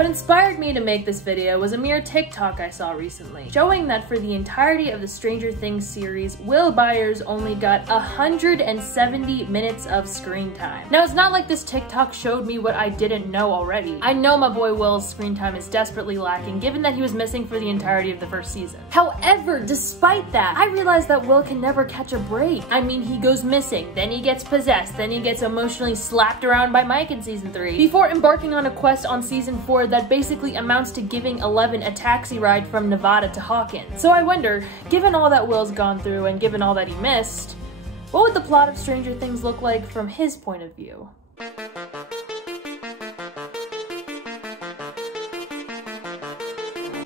What inspired me to make this video was a mere TikTok I saw recently, showing that for the entirety of the Stranger Things series, Will Byers only got 170 minutes of screen time. Now, it's not like this TikTok showed me what I didn't know already. I know my boy Will's screen time is desperately lacking, given that he was missing for the entirety of the first season. However, despite that, I realized that Will can never catch a break. I mean, he goes missing, then he gets possessed, then he gets emotionally slapped around by Mike in season 3, before embarking on a quest on season 4 that basically amounts to giving Eleven a taxi ride from Nevada to Hawkins. So I wonder, given all that Will's gone through and given all that he missed, what would the plot of Stranger Things look like from his point of view?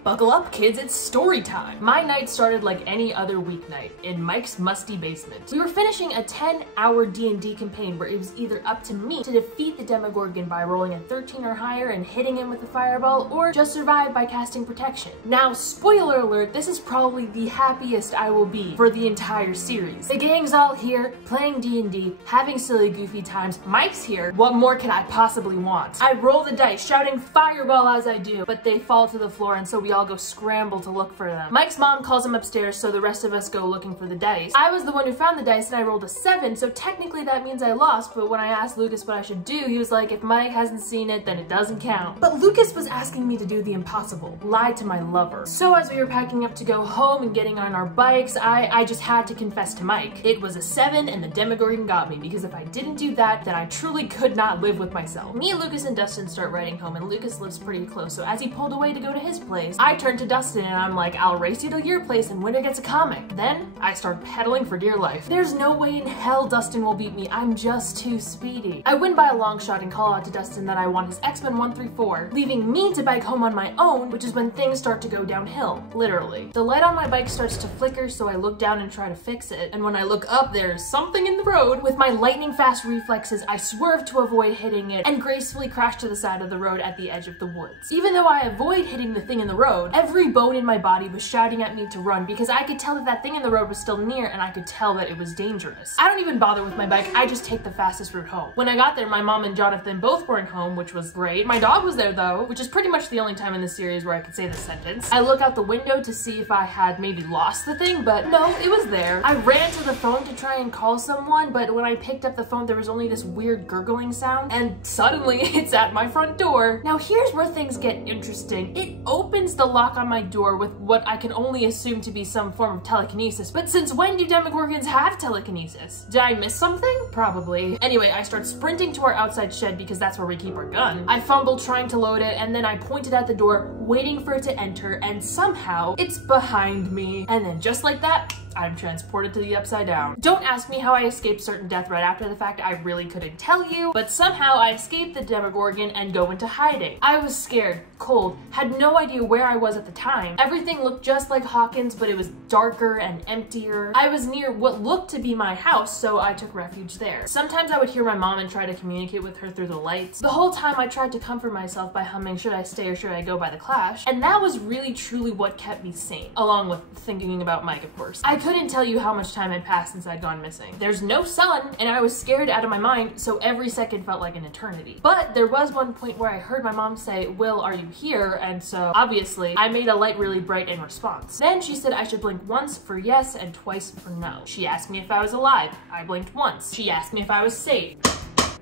Buckle up, kids, it's story time! My night started like any other weeknight, in Mike's musty basement. We were finishing a 10-hour D&D campaign where it was either up to me to defeat the Demogorgon by rolling a 13 or higher and hitting him with a fireball, or just survive by casting protection. Now, spoiler alert, this is probably the happiest I will be for the entire series. The gang's all here, playing D&D, having silly goofy times. Mike's here. What more could I possibly want? I roll the dice, shouting fireball as I do, but they fall to the floor, and so we all go scramble to look for them. Mike's mom calls him upstairs, so the rest of us go looking for the dice. I was the one who found the dice and I rolled a 7, so technically that means I lost, but when I asked Lucas what I should do, he was like, if Mike hasn't seen it, then it doesn't count. But Lucas was asking me to do the impossible, lie to my lover. So as we were packing up to go home and getting on our bikes, I just had to confess to Mike. It was a 7 and the Demogorgon got me, because if I didn't do that, then I truly could not live with myself. Me, Lucas, and Dustin start riding home, and Lucas lives pretty close, so as he pulled away to go to his place, I turned to Dustin and I'm like, I'll race you to your place and winner gets a comic. Then I start pedaling for dear life. There's no way in hell Dustin will beat me. I'm just too speedy. I win by a long shot and call out to Dustin that I want his X-Men 134, leaving me to bike home on my own, which is when things start to go downhill, literally. The light on my bike starts to flicker, so I look down and try to fix it. And when I look up, there's something in the road. With my lightning fast reflexes, I swerve to avoid hitting it and gracefully crash to the side of the road at the edge of the woods. Even though I avoid hitting the thing in the road, every bone in my body was shouting at me to run, because I could tell that that thing in the road was still near and I could tell that it was dangerous. I don't even bother with my bike, I just take the fastest route home. When I got there, my mom and Jonathan both weren't home, which was great. My dog was there though, which is pretty much the only time in the series where I could say this sentence. I look out the window to see if I had maybe lost the thing, but no, it was there. I ran to the phone to try and call someone, but when I picked up the phone, there was only this weird gurgling sound, and suddenly it's at my front door. Now here's where things get interesting. It opens the lock on my door with what I can only assume to be some form of telekinesis, but since when do Demogorgons have telekinesis? Did I miss something? Probably. Anyway, I start sprinting to our outside shed because that's where we keep our gun. I fumble trying to load it, and then I pointed at the door, waiting for it to enter, and somehow it's behind me. And then just like that, I'm transported to the Upside Down. Don't ask me how I escaped certain death right after the fact, I really couldn't tell you, but somehow I escaped the Demogorgon and go into hiding. I was scared, cold, had no idea where I was at the time. Everything looked just like Hawkins, but it was darker and emptier. I was near what looked to be my house, so I took refuge there. Sometimes I would hear my mom and try to communicate with her through the lights. The whole time I tried to comfort myself by humming Should I Stay or Should I Go by The Clash, and that was really truly what kept me sane, along with thinking about Mike, of course. I couldn't tell you how much time had passed since I'd gone missing. There's no sun, and I was scared out of my mind, so every second felt like an eternity. But there was one point where I heard my mom say, Will, are you here? And so, obviously, I made a light really bright in response. Then she said I should blink once for yes and twice for no. She asked me if I was alive. I blinked once. She asked me if I was safe.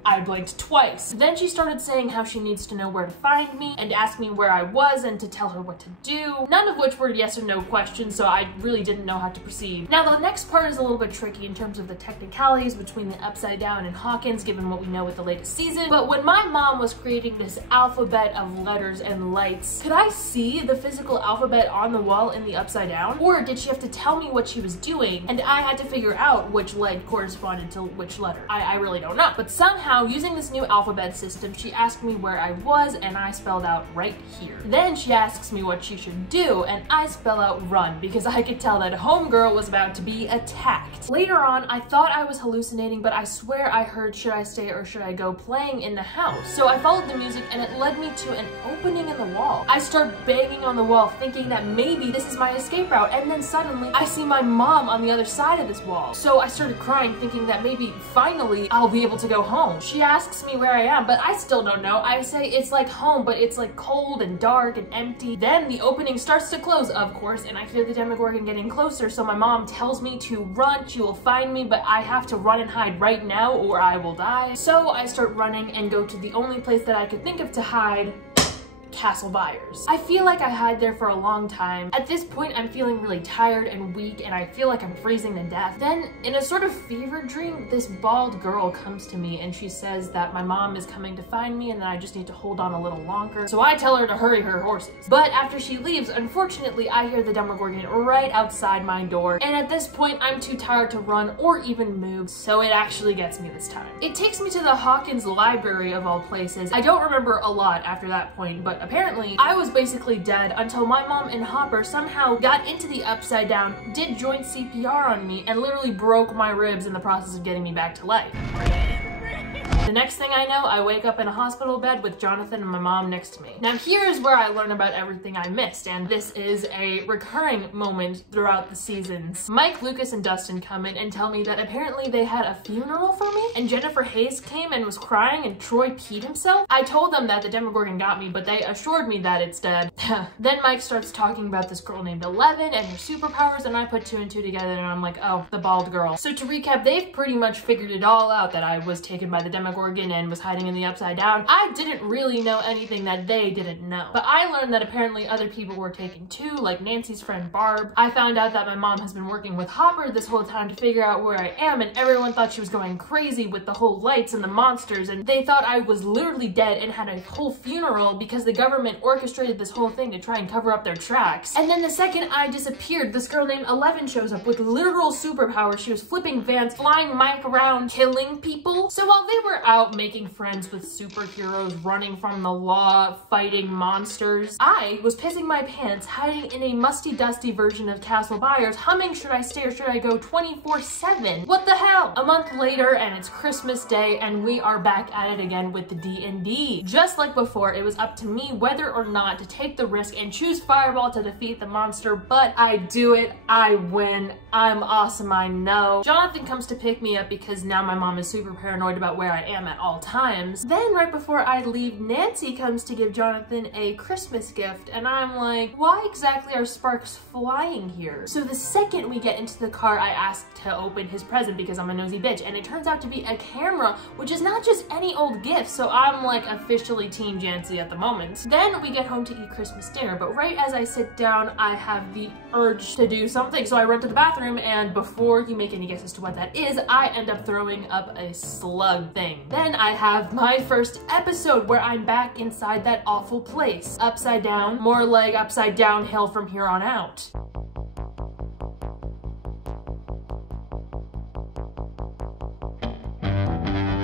I blinked twice. Then she started saying how she needs to know where to find me and asked me where I was and to tell her what to do, none of which were yes or no questions, so I really didn't know how to proceed. Now the next part is a little bit tricky in terms of the technicalities between the Upside Down and Hawkins, given what we know with the latest season, but when my mom was creating this alphabet of letters and lights, could I see the physical alphabet on the wall in the Upside Down? Or did she have to tell me what she was doing and I had to figure out which leg corresponded to which letter? I really don't know, but somehow using this new alphabet system, she asked me where I was and I spelled out right here. Then she asks me what she should do and I spell out run because I could tell that homegirl was about to be attacked. Later on, I thought I was hallucinating, but I swear I heard Should I Stay or Should I Go playing in the house. So I followed the music and it led me to an opening in the wall. I start banging on the wall thinking that maybe this is my escape route, and then suddenly I see my mom on the other side of this wall. So I started crying thinking that maybe finally I'll be able to go home. She asks me where I am, but I still don't know. I say it's like home, but it's like cold and dark and empty. Then the opening starts to close, of course, and I hear the Demogorgon getting closer, so my mom tells me to run. She will find me, but I have to run and hide right now or I will die. So I start running and go to the only place that I could think of to hide, Castle Byers. I feel like I hide there for a long time. At this point, I'm feeling really tired and weak, and I feel like I'm freezing to death. Then, in a sort of fever dream, this bald girl comes to me and she says that my mom is coming to find me and that I just need to hold on a little longer. So I tell her to hurry her horses. But after she leaves, unfortunately, I hear the Demogorgon right outside my door, and at this point, I'm too tired to run or even move, so it actually gets me this time. It takes me to the Hawkins Library of all places. I don't remember a lot after that point, but apparently, I was basically dead until my mom and Hopper somehow got into the Upside Down, did joint CPR on me, and literally broke my ribs in the process of getting me back to life. The next thing I know, I wake up in a hospital bed with Jonathan and my mom next to me. Now here's where I learn about everything I missed, and this is a recurring moment throughout the seasons. Mike, Lucas, and Dustin come in and tell me that apparently they had a funeral for me, and Jennifer Hayes came and was crying and Troy peed himself. I told them that the Demogorgon got me, but they assured me that it's dead. Then Mike starts talking about this girl named Eleven and her superpowers, and I put 2 and 2 together and I'm like, oh, the bald girl. So to recap, they've pretty much figured it all out, that I was taken by the Demogorgon and was hiding in the Upside Down. I didn't really know anything that they didn't know. But I learned that apparently other people were taken too, like Nancy's friend Barb. I found out that my mom has been working with Hopper this whole time to figure out where I am, and everyone thought she was going crazy with the whole lights and the monsters, and they thought I was literally dead and had a whole funeral because the government orchestrated this whole thing to try and cover up their tracks. And then the second I disappeared, this girl named Eleven shows up with literal superpowers. She was flipping vans, flying Mike around, killing people. So while they were out making friends with superheroes, running from the law, fighting monsters, I was pissing my pants, hiding in a musty dusty version of Castle Byers, humming Should I Stay or Should I Go 24/7. What the hell? A month later, and it's Christmas Day, and we are back at it again with the D&D. Just like before, it was up to me whether or not to take the risk and choose Fireball to defeat the monster, but I do it, I win, I'm awesome, I know. Jonathan comes to pick me up because now my mom is super paranoid about where I am at all times. Then right before I leave, Nancy comes to give Jonathan a Christmas gift, and I'm like, why exactly are sparks flying here? So the second we get into the car, I ask to open his present because I'm a nosy bitch, and it turns out to be a camera, which is not just any old gift, so I'm like officially Team Jancy at the moment. Then we get home to eat Christmas dinner, but right as I sit down, I have the urge to do something, so I run to the bathroom, and before you make any guess as to what that is, I end up throwing up a slug thing. Then I have my first episode where I'm back inside that awful place. Upside down, more like upside downhill from here on out.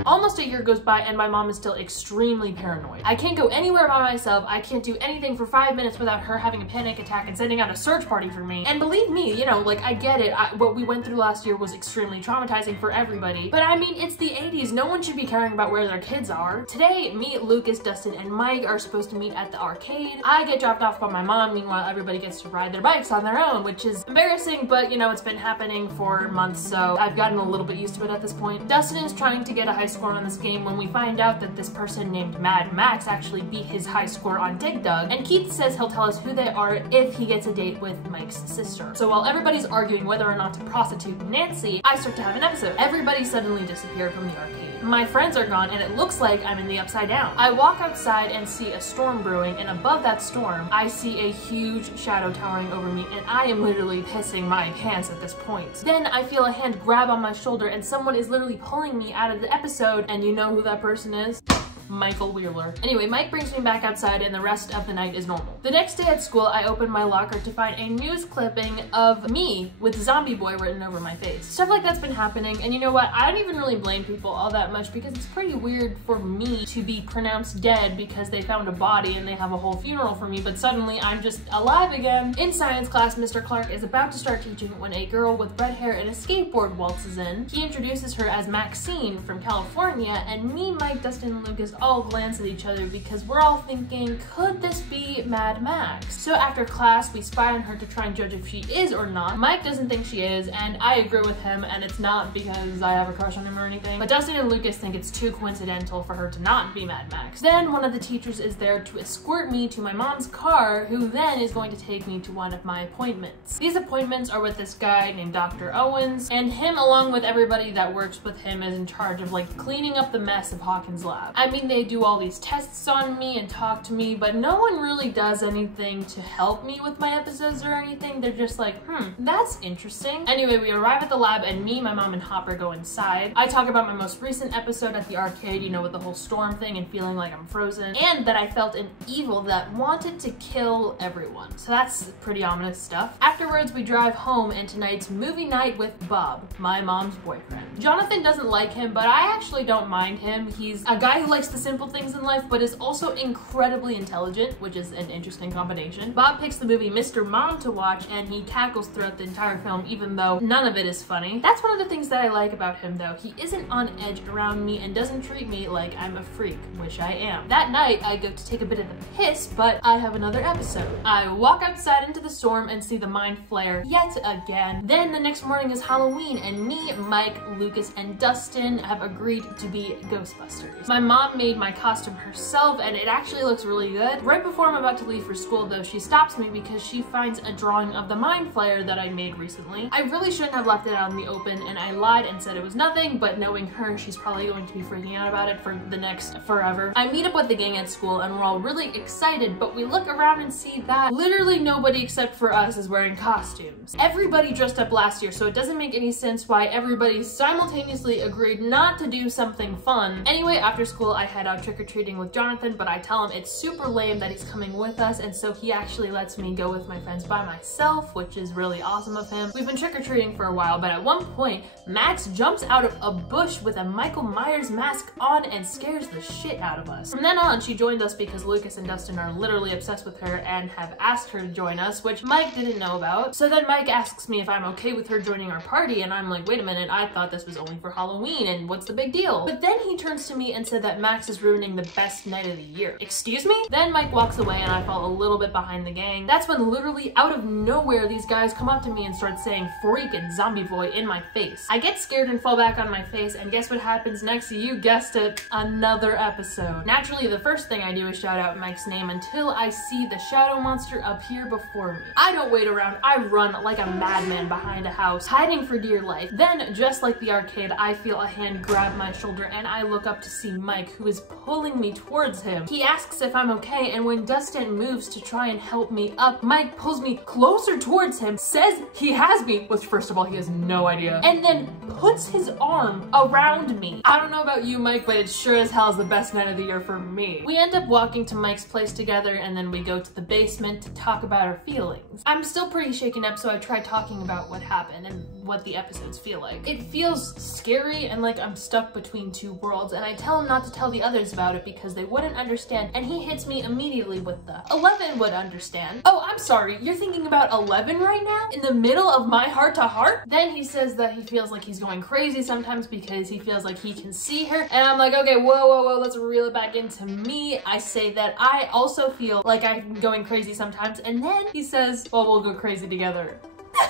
Almost a year goes by and my mom is still extremely paranoid. I can't go anywhere by myself. I can't do anything for 5 minutes without her having a panic attack and sending out a search party for me. And believe me, you know, like I get it. What we went through last year was extremely traumatizing for everybody. But I mean, it's the 80s. No one should be caring about where their kids are. Today, me, Lucas, Dustin, and Mike are supposed to meet at the arcade. I get dropped off by my mom. Meanwhile, everybody gets to ride their bikes on their own, which is embarrassing, but you know, it's been happening for months, so I've gotten a little bit used to it at this point. Dustin is trying to get a high score on this game when we find out that this person named Mad Max actually beat his high score on Dig Dug, and Keith says he'll tell us who they are if he gets a date with Mike's sister. So while everybody's arguing whether or not to prostitute Nancy, I start to have an episode. Everybody suddenly disappeared from the arcade. My friends are gone and it looks like I'm in the Upside Down. I walk outside and see a storm brewing, and above that storm, I see a huge shadow towering over me, and I am literally pissing my pants at this point. Then I feel a hand grab on my shoulder and someone is literally pulling me out of the episode, and you know who that person is? Michael Wheeler. Anyway, Mike brings me back outside and the rest of the night is normal. The next day at school, I open my locker to find a news clipping of me with Zombie Boy written over my face. Stuff like that's been happening, and you know what? I don't even really blame people all that much because it's pretty weird for me to be pronounced dead because they found a body and they have a whole funeral for me, but suddenly I'm just alive again. In science class, Mr. Clark is about to start teaching when a girl with red hair and a skateboard waltzes in. He introduces her as Maxine from California, and me, Mike, Dustin, and Lucas all glance at each other because we're all thinking, could this be Mad Max. So after class, we spy on her to try and judge if she is or not. Mike doesn't think she is, and I agree with him, and it's not because I have a crush on him or anything, but Dustin and Lucas think it's too coincidental for her to not be Mad Max. Then one of the teachers is there to escort me to my mom's car, who then is going to take me to one of my appointments. These appointments are with this guy named Dr. Owens, and him, along with everybody that works with him, is in charge of like cleaning up the mess of Hawkins' lab. I mean, they do all these tests on me and talk to me, but no one really does anything to help me with my episodes or anything. They're just like, that's interesting. Anyway, we arrive at the lab and me, my mom, and Hopper go inside. I talk about my most recent episode at the arcade, you know, with the whole storm thing and feeling like I'm frozen, and that I felt an evil that wanted to kill everyone. So that's pretty ominous stuff. Afterwards, we drive home and tonight's movie night with Bob, my mom's boyfriend. Jonathan doesn't like him, but I actually don't mind him. He's a guy who likes the simple things in life, but is also incredibly intelligent, which is an interesting combination. Bob picks the movie Mr. Mom to watch, and he cackles throughout the entire film, even though none of it is funny. That's one of the things that I like about him, though. He isn't on edge around me and doesn't treat me like I'm a freak, which I am. That night, I go to take a bit of the piss, but I have another episode. I walk outside into the storm and see the mind flare yet again. Then the next morning is Halloween, and me, Mike, Lucas, and Dustin have agreed to be Ghostbusters. My mom made my costume herself, and it actually looks really good. Right before I'm about to leave for school, though, she stops me because she finds a drawing of the mind flare that I made recently. I really shouldn't have left it out in the open, and I lied and said it was nothing, but knowing her, she's probably going to be freaking out about it for the next forever. I meet up with the gang at school, and we're all really excited, but we look around and see that literally nobody except for us is wearing costumes. Everybody dressed up last year, so it doesn't make any sense why everybody simultaneously agreed not to do something fun. Anyway, after school, I head out trick-or-treating with Jonathan, but I tell him it's super lame that he's coming with us, and so he actually lets me go with my friends by myself, which is really awesome of him. We've been trick-or-treating for a while, but at one point, Max jumps out of a bush with a Michael Myers mask on and scares the shit out of us. From then on, she joined us because Lucas and Dustin are literally obsessed with her and have asked her to join us, which Mike didn't know about. So then Mike asks me if I'm okay with her joining our party, and I'm like, wait a minute, I thought this was only for Halloween, and what's the big deal? But then he turns to me and said that Max is ruining the best night of the year. Excuse me? Then Mike walks away and I fall a little bit behind the gang. That's when literally out of nowhere, these guys come up to me and start saying freak and zombie boy in my face. I get scared and fall back on my face, and guess what happens next? You guessed it, another episode. Naturally, the first thing I do is shout out Mike's name until I see the shadow monster appear before me. I don't wait around, I run like a madman behind a house, hiding for dear life. Then, just like the arcade, I feel a hand grab my shoulder and I look up to see Mike, who is pulling me towards him. He asks if I'm okay, and when Dustin moves to try and help me up, Mike pulls me closer towards him, says he has me, which first of all, he has no idea, and then puts his arm around me. I don't know about you, Mike, but it sure as hell is the best night of the year for me. We end up walking to Mike's place together, and then we go to the basement to talk about our feelings. I'm still pretty shaken up, so I try talking about what happened and what the episodes feel like. It feels scary and like I'm stuck between two worlds, and I tell him not to tell the others about it because they wouldn't understand, and he hits me immediately with the 11 would understand. Oh, I'm sorry, you're thinking about 11 right now? In the middle of my heart-to-heart? Then he says that he feels like he's going crazy sometimes because he feels like he can see her, and I'm like, okay, whoa, let's reel it back into me. I say that I also feel like I'm going crazy sometimes, and then he says, well, we'll go crazy together.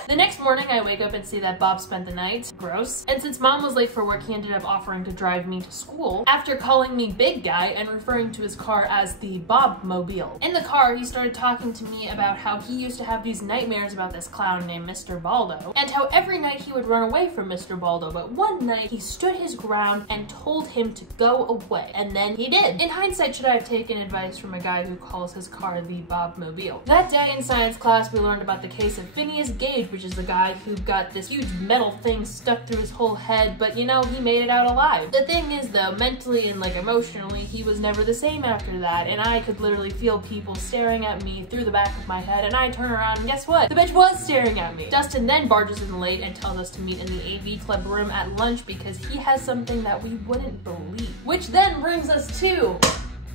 The next morning, I wake up and see that Bob spent the night. Gross. And since Mom was late for work, he ended up offering to drive me to school after calling me big guy and referring to his car as the Bob-mobile. In the car, he started talking to me about how he used to have these nightmares about this clown named Mr. Baldo, and how every night he would run away from Mr. Baldo, but one night he stood his ground and told him to go away, and then he did. In hindsight, should I have taken advice from a guy who calls his car the Bob-mobile? That day in science class, we learned about the case of Phineas Gage, which is the guy who got this huge metal thing stuck through his whole head, but you know, he made it out alive. The thing is though, mentally and like emotionally, he was never the same after that, and I could literally feel people staring at me through the back of my head, and I turn around and guess what? The bitch was staring at me. Dustin then barges in late and tells us to meet in the AV club room at lunch because he has something that we wouldn't believe. Which then brings us to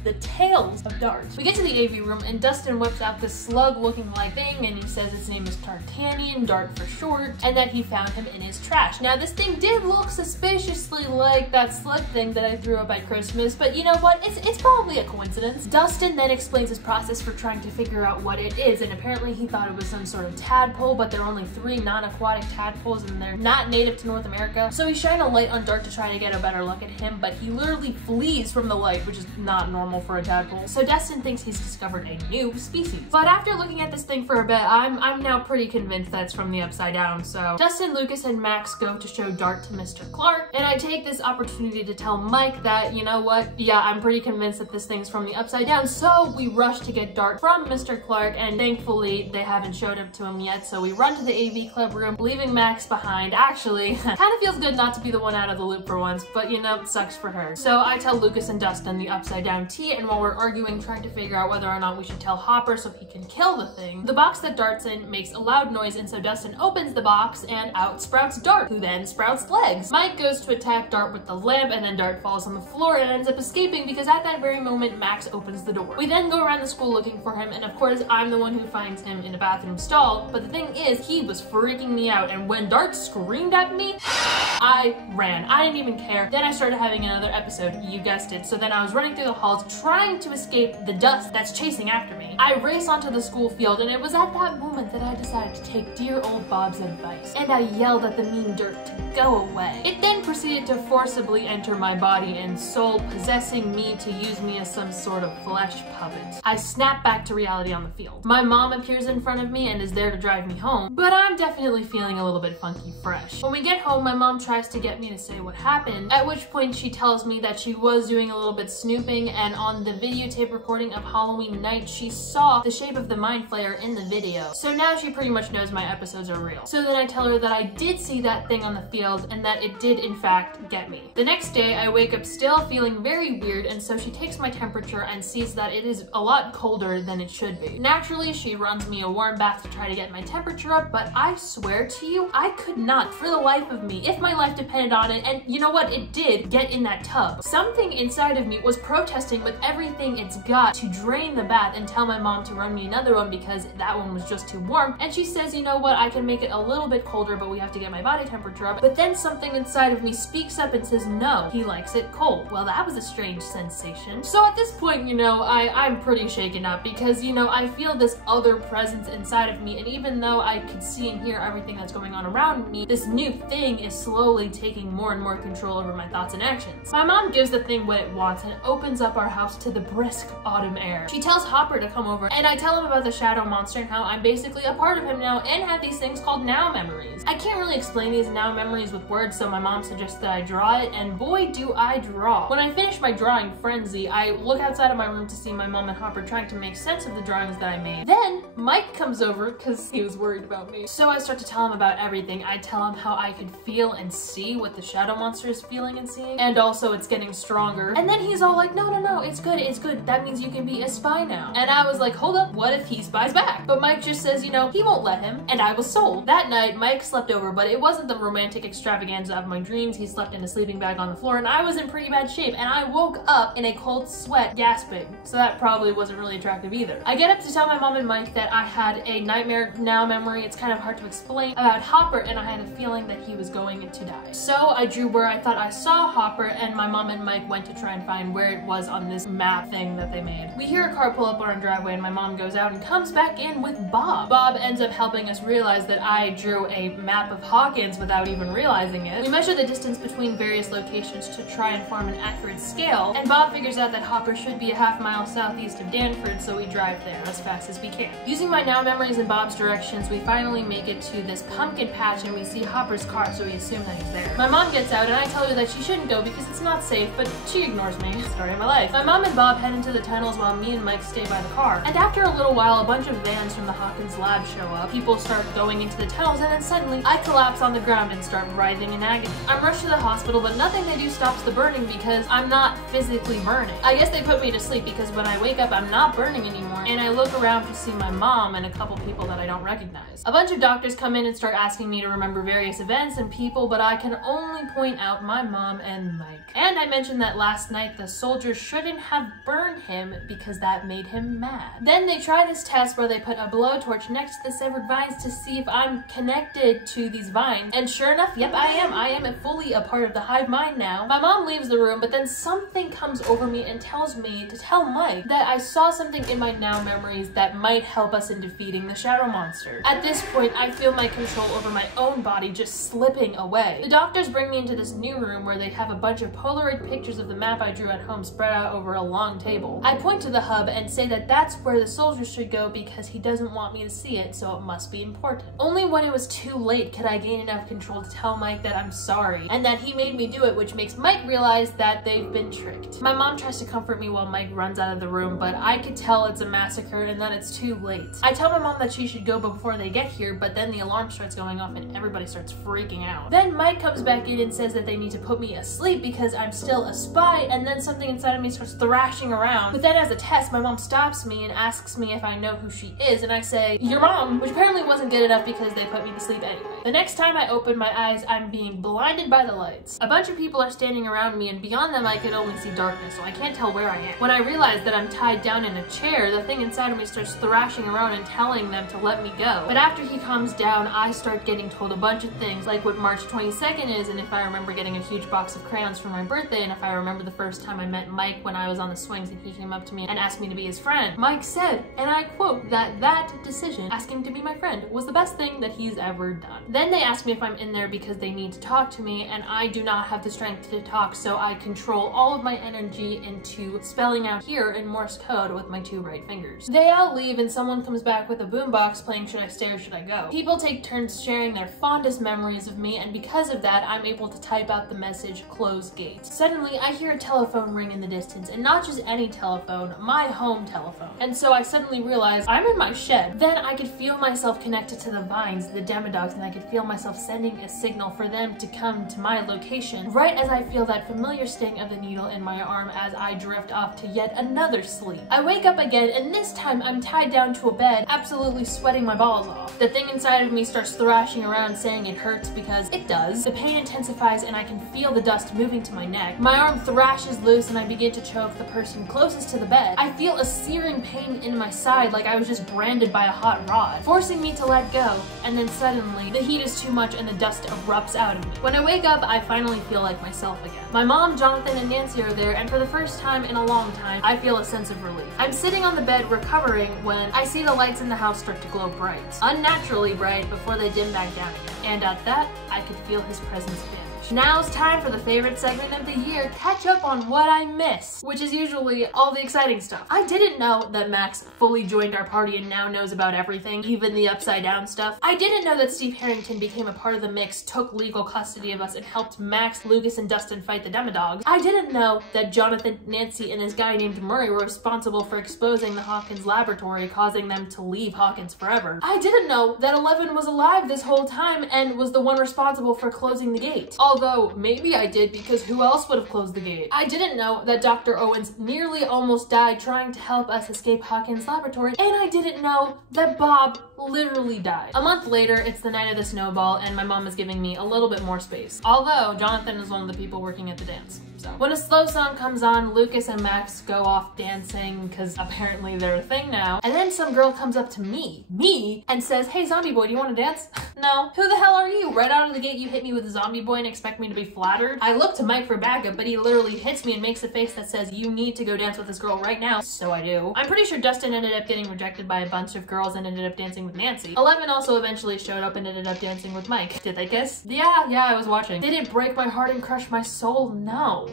the tails of Dart. We get to the AV room and Dustin whips out this slug looking like thing and he says his name is Tartanian, Dart for short, and that he found him in his trash. Now this thing did look suspiciously like that slug thing that I threw up at Christmas, but you know what? It's probably a coincidence. Dustin then explains his process for trying to figure out what it is, and apparently he thought it was some sort of tadpole, but there are only 3 non-aquatic tadpoles and they're not native to North America. So he shined a light on Dart to try to get a better look at him, but he literally flees from the light, which is not normal for a tadpole. So Dustin thinks he's discovered a new species. But after looking at this thing for a bit, I'm now pretty convinced that's from the Upside Down. So Dustin, Lucas, and Max go to show Dart to Mr. Clark, and I take this opportunity to tell Mike that, you know what, yeah, I'm pretty convinced that this thing's from the Upside Down. So we rush to get Dart from Mr. Clark, and thankfully they haven't showed up to him yet. So we run to the AV club room, leaving Max behind. Actually, kind of feels good not to be the one out of the loop for once, but you know, it sucks for her. So I tell Lucas and Dustin the Upside Down tea, and while we're arguing, trying to figure out whether or not we should tell Hopper so he can kill the thing, the box that Dart's in makes a loud noise, and so Dustin opens the box and out sprouts Dart, who then sprouts legs. Mike goes to attack Dart with the lamp, and then Dart falls on the floor and ends up escaping because at that very moment Max opens the door. We then go around the school looking for him, and of course I'm the one who finds him in a bathroom stall, but the thing is, he was freaking me out, and when Dart screamed at me, I ran. I didn't even care. Then I started having another episode, you guessed it. So then I was running through the halls trying to escape the dust that's chasing after me. I race onto the school field, and it was at that moment that I decided to take dear old Bob's advice, and I yelled at the mean Dirt to go away. It then proceeded to forcibly enter my body and soul, possessing me to use me as some sort of flesh puppet. I snap back to reality on the field. My mom appears in front of me and is there to drive me home, but I'm definitely feeling a little bit funky fresh. When we get home, my mom tries to get me to say what happened, at which point she tells me that she was doing a little bit snooping, and on the videotape recording of Halloween night, she saw the shape of the mind flayer in the video. So now she pretty much knows my episodes are real. So then I tell her that I did see that thing on the field and that it did in fact get me. The next day, I wake up still feeling very weird, and so she takes my temperature and sees that it is a lot colder than it should be. Naturally, she runs me a warm bath to try to get my temperature up, but I swear to you, I could not for the life of me, if my life depended on it, and you know what, it did get in that tub. Something inside of me was protesting with everything it's got to drain the bath and tell my mom to run me another one because that one was just too warm, and she says, you know what, I can make it a little bit colder, but we have to get my body temperature up. But then something inside of me speaks up and says no, he likes it cold. Well, that was a strange sensation. So at this point, you know, I'm pretty shaken up because, you know, I feel this other presence inside of me, and even though I could see and hear everything that's going on around me, this new thing is slowly taking more and more control over my thoughts and actions. My mom gives the thing what it wants and opens up our house to the brisk autumn air. She tells Hopper to come over, and I tell him about the shadow monster and how I'm basically a part of him now and have these things called now memories. I can't really explain these now memories with words, so my mom suggests that I draw it, and boy do I draw. When I finish my drawing frenzy, I look outside of my room to see my mom and Hopper trying to make sense of the drawings that I made. Then Mike comes over because he was worried about me. So I start to tell him about everything. I tell him how I could feel and see what the shadow monster is feeling and seeing, and also it's getting stronger. And then he's all like, no, it's good, it's good. That means you can be a spy now. And I was like, hold up, what if he spies back? But Mike just says, you know, he won't let him, and I was sold. That night, Mike slept over, but it wasn't the romantic extravaganza of my dreams. He slept in a sleeping bag on the floor, and I was in pretty bad shape, and I woke up in a cold sweat, gasping. So that probably wasn't really attractive either. I get up to tell my mom and Mike that I had a nightmare now memory, it's kind of hard to explain, about Hopper, and I had a feeling that he was going to die. So I drew where I thought I saw Hopper, and my mom and Mike went to try and find where it was on this map thing that they made. We hear a car pull up on our driveway, and my mom goes out and comes back in with Bob. Bob ends up helping us realize that I drew a map of Hawkins without even realizing it. We measure the distance between various locations to try and form an accurate scale, and Bob figures out that Hopper should be a half mile southeast of Danford, so we drive there as fast as we can. Using my now memories and Bob's directions, we finally make it to this pumpkin patch, and we see Hopper's car, so we assume that he's there. My mom gets out, and I tell her that she shouldn't go because it's not safe, but she ignores me. Story of my life. My mom and Bob head into the tunnels while me and Mike stay by the car. And after a little while, a bunch of vans from the Hawkins lab show up. People start going into the tunnels, and then suddenly, I collapse on the ground and start writhing in agony. I'm rushed to the hospital, but nothing they do stops the burning because I'm not physically burning. I guess they put me to sleep because when I wake up, I'm not burning anymore, and I look around to see my mom and a couple people that I don't recognize. A bunch of doctors come in and start asking me to remember various events and people, but I can only point out my mom and Mike. And I mentioned that last night the soldiers shouldn't shouldn't have burned him because that made him mad. Then they try this test where they put a blowtorch next to the severed vines to see if I'm connected to these vines. And sure enough, yep, I am. I am fully a part of the hive mind now. My mom leaves the room, but then something comes over me and tells me to tell Mike that I saw something in my now memories that might help us in defeating the shadow monster. At this point, I feel my control over my own body just slipping away. The doctors bring me into this new room where they have a bunch of Polaroid pictures of the map I drew at home spread out over a long table. I point to the hub and say that that's where the soldiers should go because he doesn't want me to see it, so it must be important. Only when it was too late could I gain enough control to tell Mike that I'm sorry and that he made me do it, which makes Mike realize that they've been tricked. My mom tries to comfort me while Mike runs out of the room, but I could tell it's a massacre and that it's too late. I tell my mom that she should go before they get here, but then the alarm starts going off and everybody starts freaking out. Then Mike comes back in and says that they need to put me asleep because I'm still a spy, and then something inside of me starts thrashing around. But then as a test, my mom stops me and asks me if I know who she is, and I say, your mom, which apparently wasn't good enough because they put me to sleep anyway. The next time I open my eyes, I'm being blinded by the lights. A bunch of people are standing around me, and beyond them I can only see darkness, so I can't tell where I am. When I realize that I'm tied down in a chair, the thing inside of me starts thrashing around and telling them to let me go. But after he calms down, I start getting told a bunch of things, like what March 22nd is, and if I remember getting a huge box of crayons for my birthday, and if I remember the first time I met Mike when I was on the swings and he came up to me and asked me to be his friend. Mike said, and I quote, that decision, asking to be my friend, was the best thing that he's ever done. Then they ask me if I'm in there because they need to talk to me, and I do not have the strength to talk, so I control all of my energy into spelling out here in Morse code with my two right fingers. They all leave and someone comes back with a boombox playing Should I Stay or Should I Go? People take turns sharing their fondest memories of me, and because of that, I'm able to type out the message, close gate. Suddenly, I hear a telephone ring in the distance, and not just any telephone, my home telephone. And so I suddenly realize I'm in my shed. Then I could feel myself connected to the vines, the demodogs, and I could feel myself sending a signal for them to come to my location, right as I feel that familiar sting of the needle in my arm as I drift off to yet another sleep. I wake up again, and this time I'm tied down to a bed, absolutely sweating my balls off. The thing inside of me starts thrashing around saying it hurts because it does. The pain intensifies and I can feel the dust moving to my neck. My arm thrashes loose and I begin to choke the person closest to the bed. I feel a searing pain in my side like I was just branded by a hot rod, forcing me to let go, and then suddenly the heat is too much and the dust erupts out of me. When I wake up, I finally feel like myself again. My mom, Jonathan, and Nancy are there, and for the first time in a long time, I feel a sense of relief. I'm sitting on the bed recovering when I see the lights in the house start to glow bright. Unnaturally bright before they dim back down again. And at that, I could feel his presence vanish. Now it's time for the favorite segment of the year, catch up on what I missed, which is usually all the exciting stuff. I didn't know that Max fully joined our party and now knows about everything, even the upside down stuff. I didn't know that Steve Harrington became a part of the mix, took legal custody of us, and helped Max, Lucas, and Dustin fight the demodogs. I didn't know that Jonathan, Nancy, and this guy named Murray were responsible for exposing the Hawkins laboratory, causing them to leave Hawkins forever. I didn't know that Eleven was alive this whole time and was the one responsible for closing the gate. Although, maybe I did, because who else would have closed the gate? I didn't know that Dr. Owens nearly almost died trying to help us escape Hawkins' laboratory, and I didn't know that Bob literally died. A month later, it's the night of the snowball, and my mom is giving me a little bit more space. Although, Jonathan is one of the people working at the dance. So, when a slow song comes on, Lucas and Max go off dancing, because apparently they're a thing now. And then some girl comes up to me, and says, hey, zombie boy, do you want to dance? No. Who the hell are you? Right out of the gate, you hit me with a zombie boy and expect me to be flattered? I look to Mike for backup, but he literally hits me and makes a face that says, you need to go dance with this girl right now. So I do. I'm pretty sure Dustin ended up getting rejected by a bunch of girls and ended up dancing with Nancy. 11 also eventually showed up and ended up dancing with Mike. Did they kiss? Yeah, I was watching. Did it break my heart and crush my soul? No.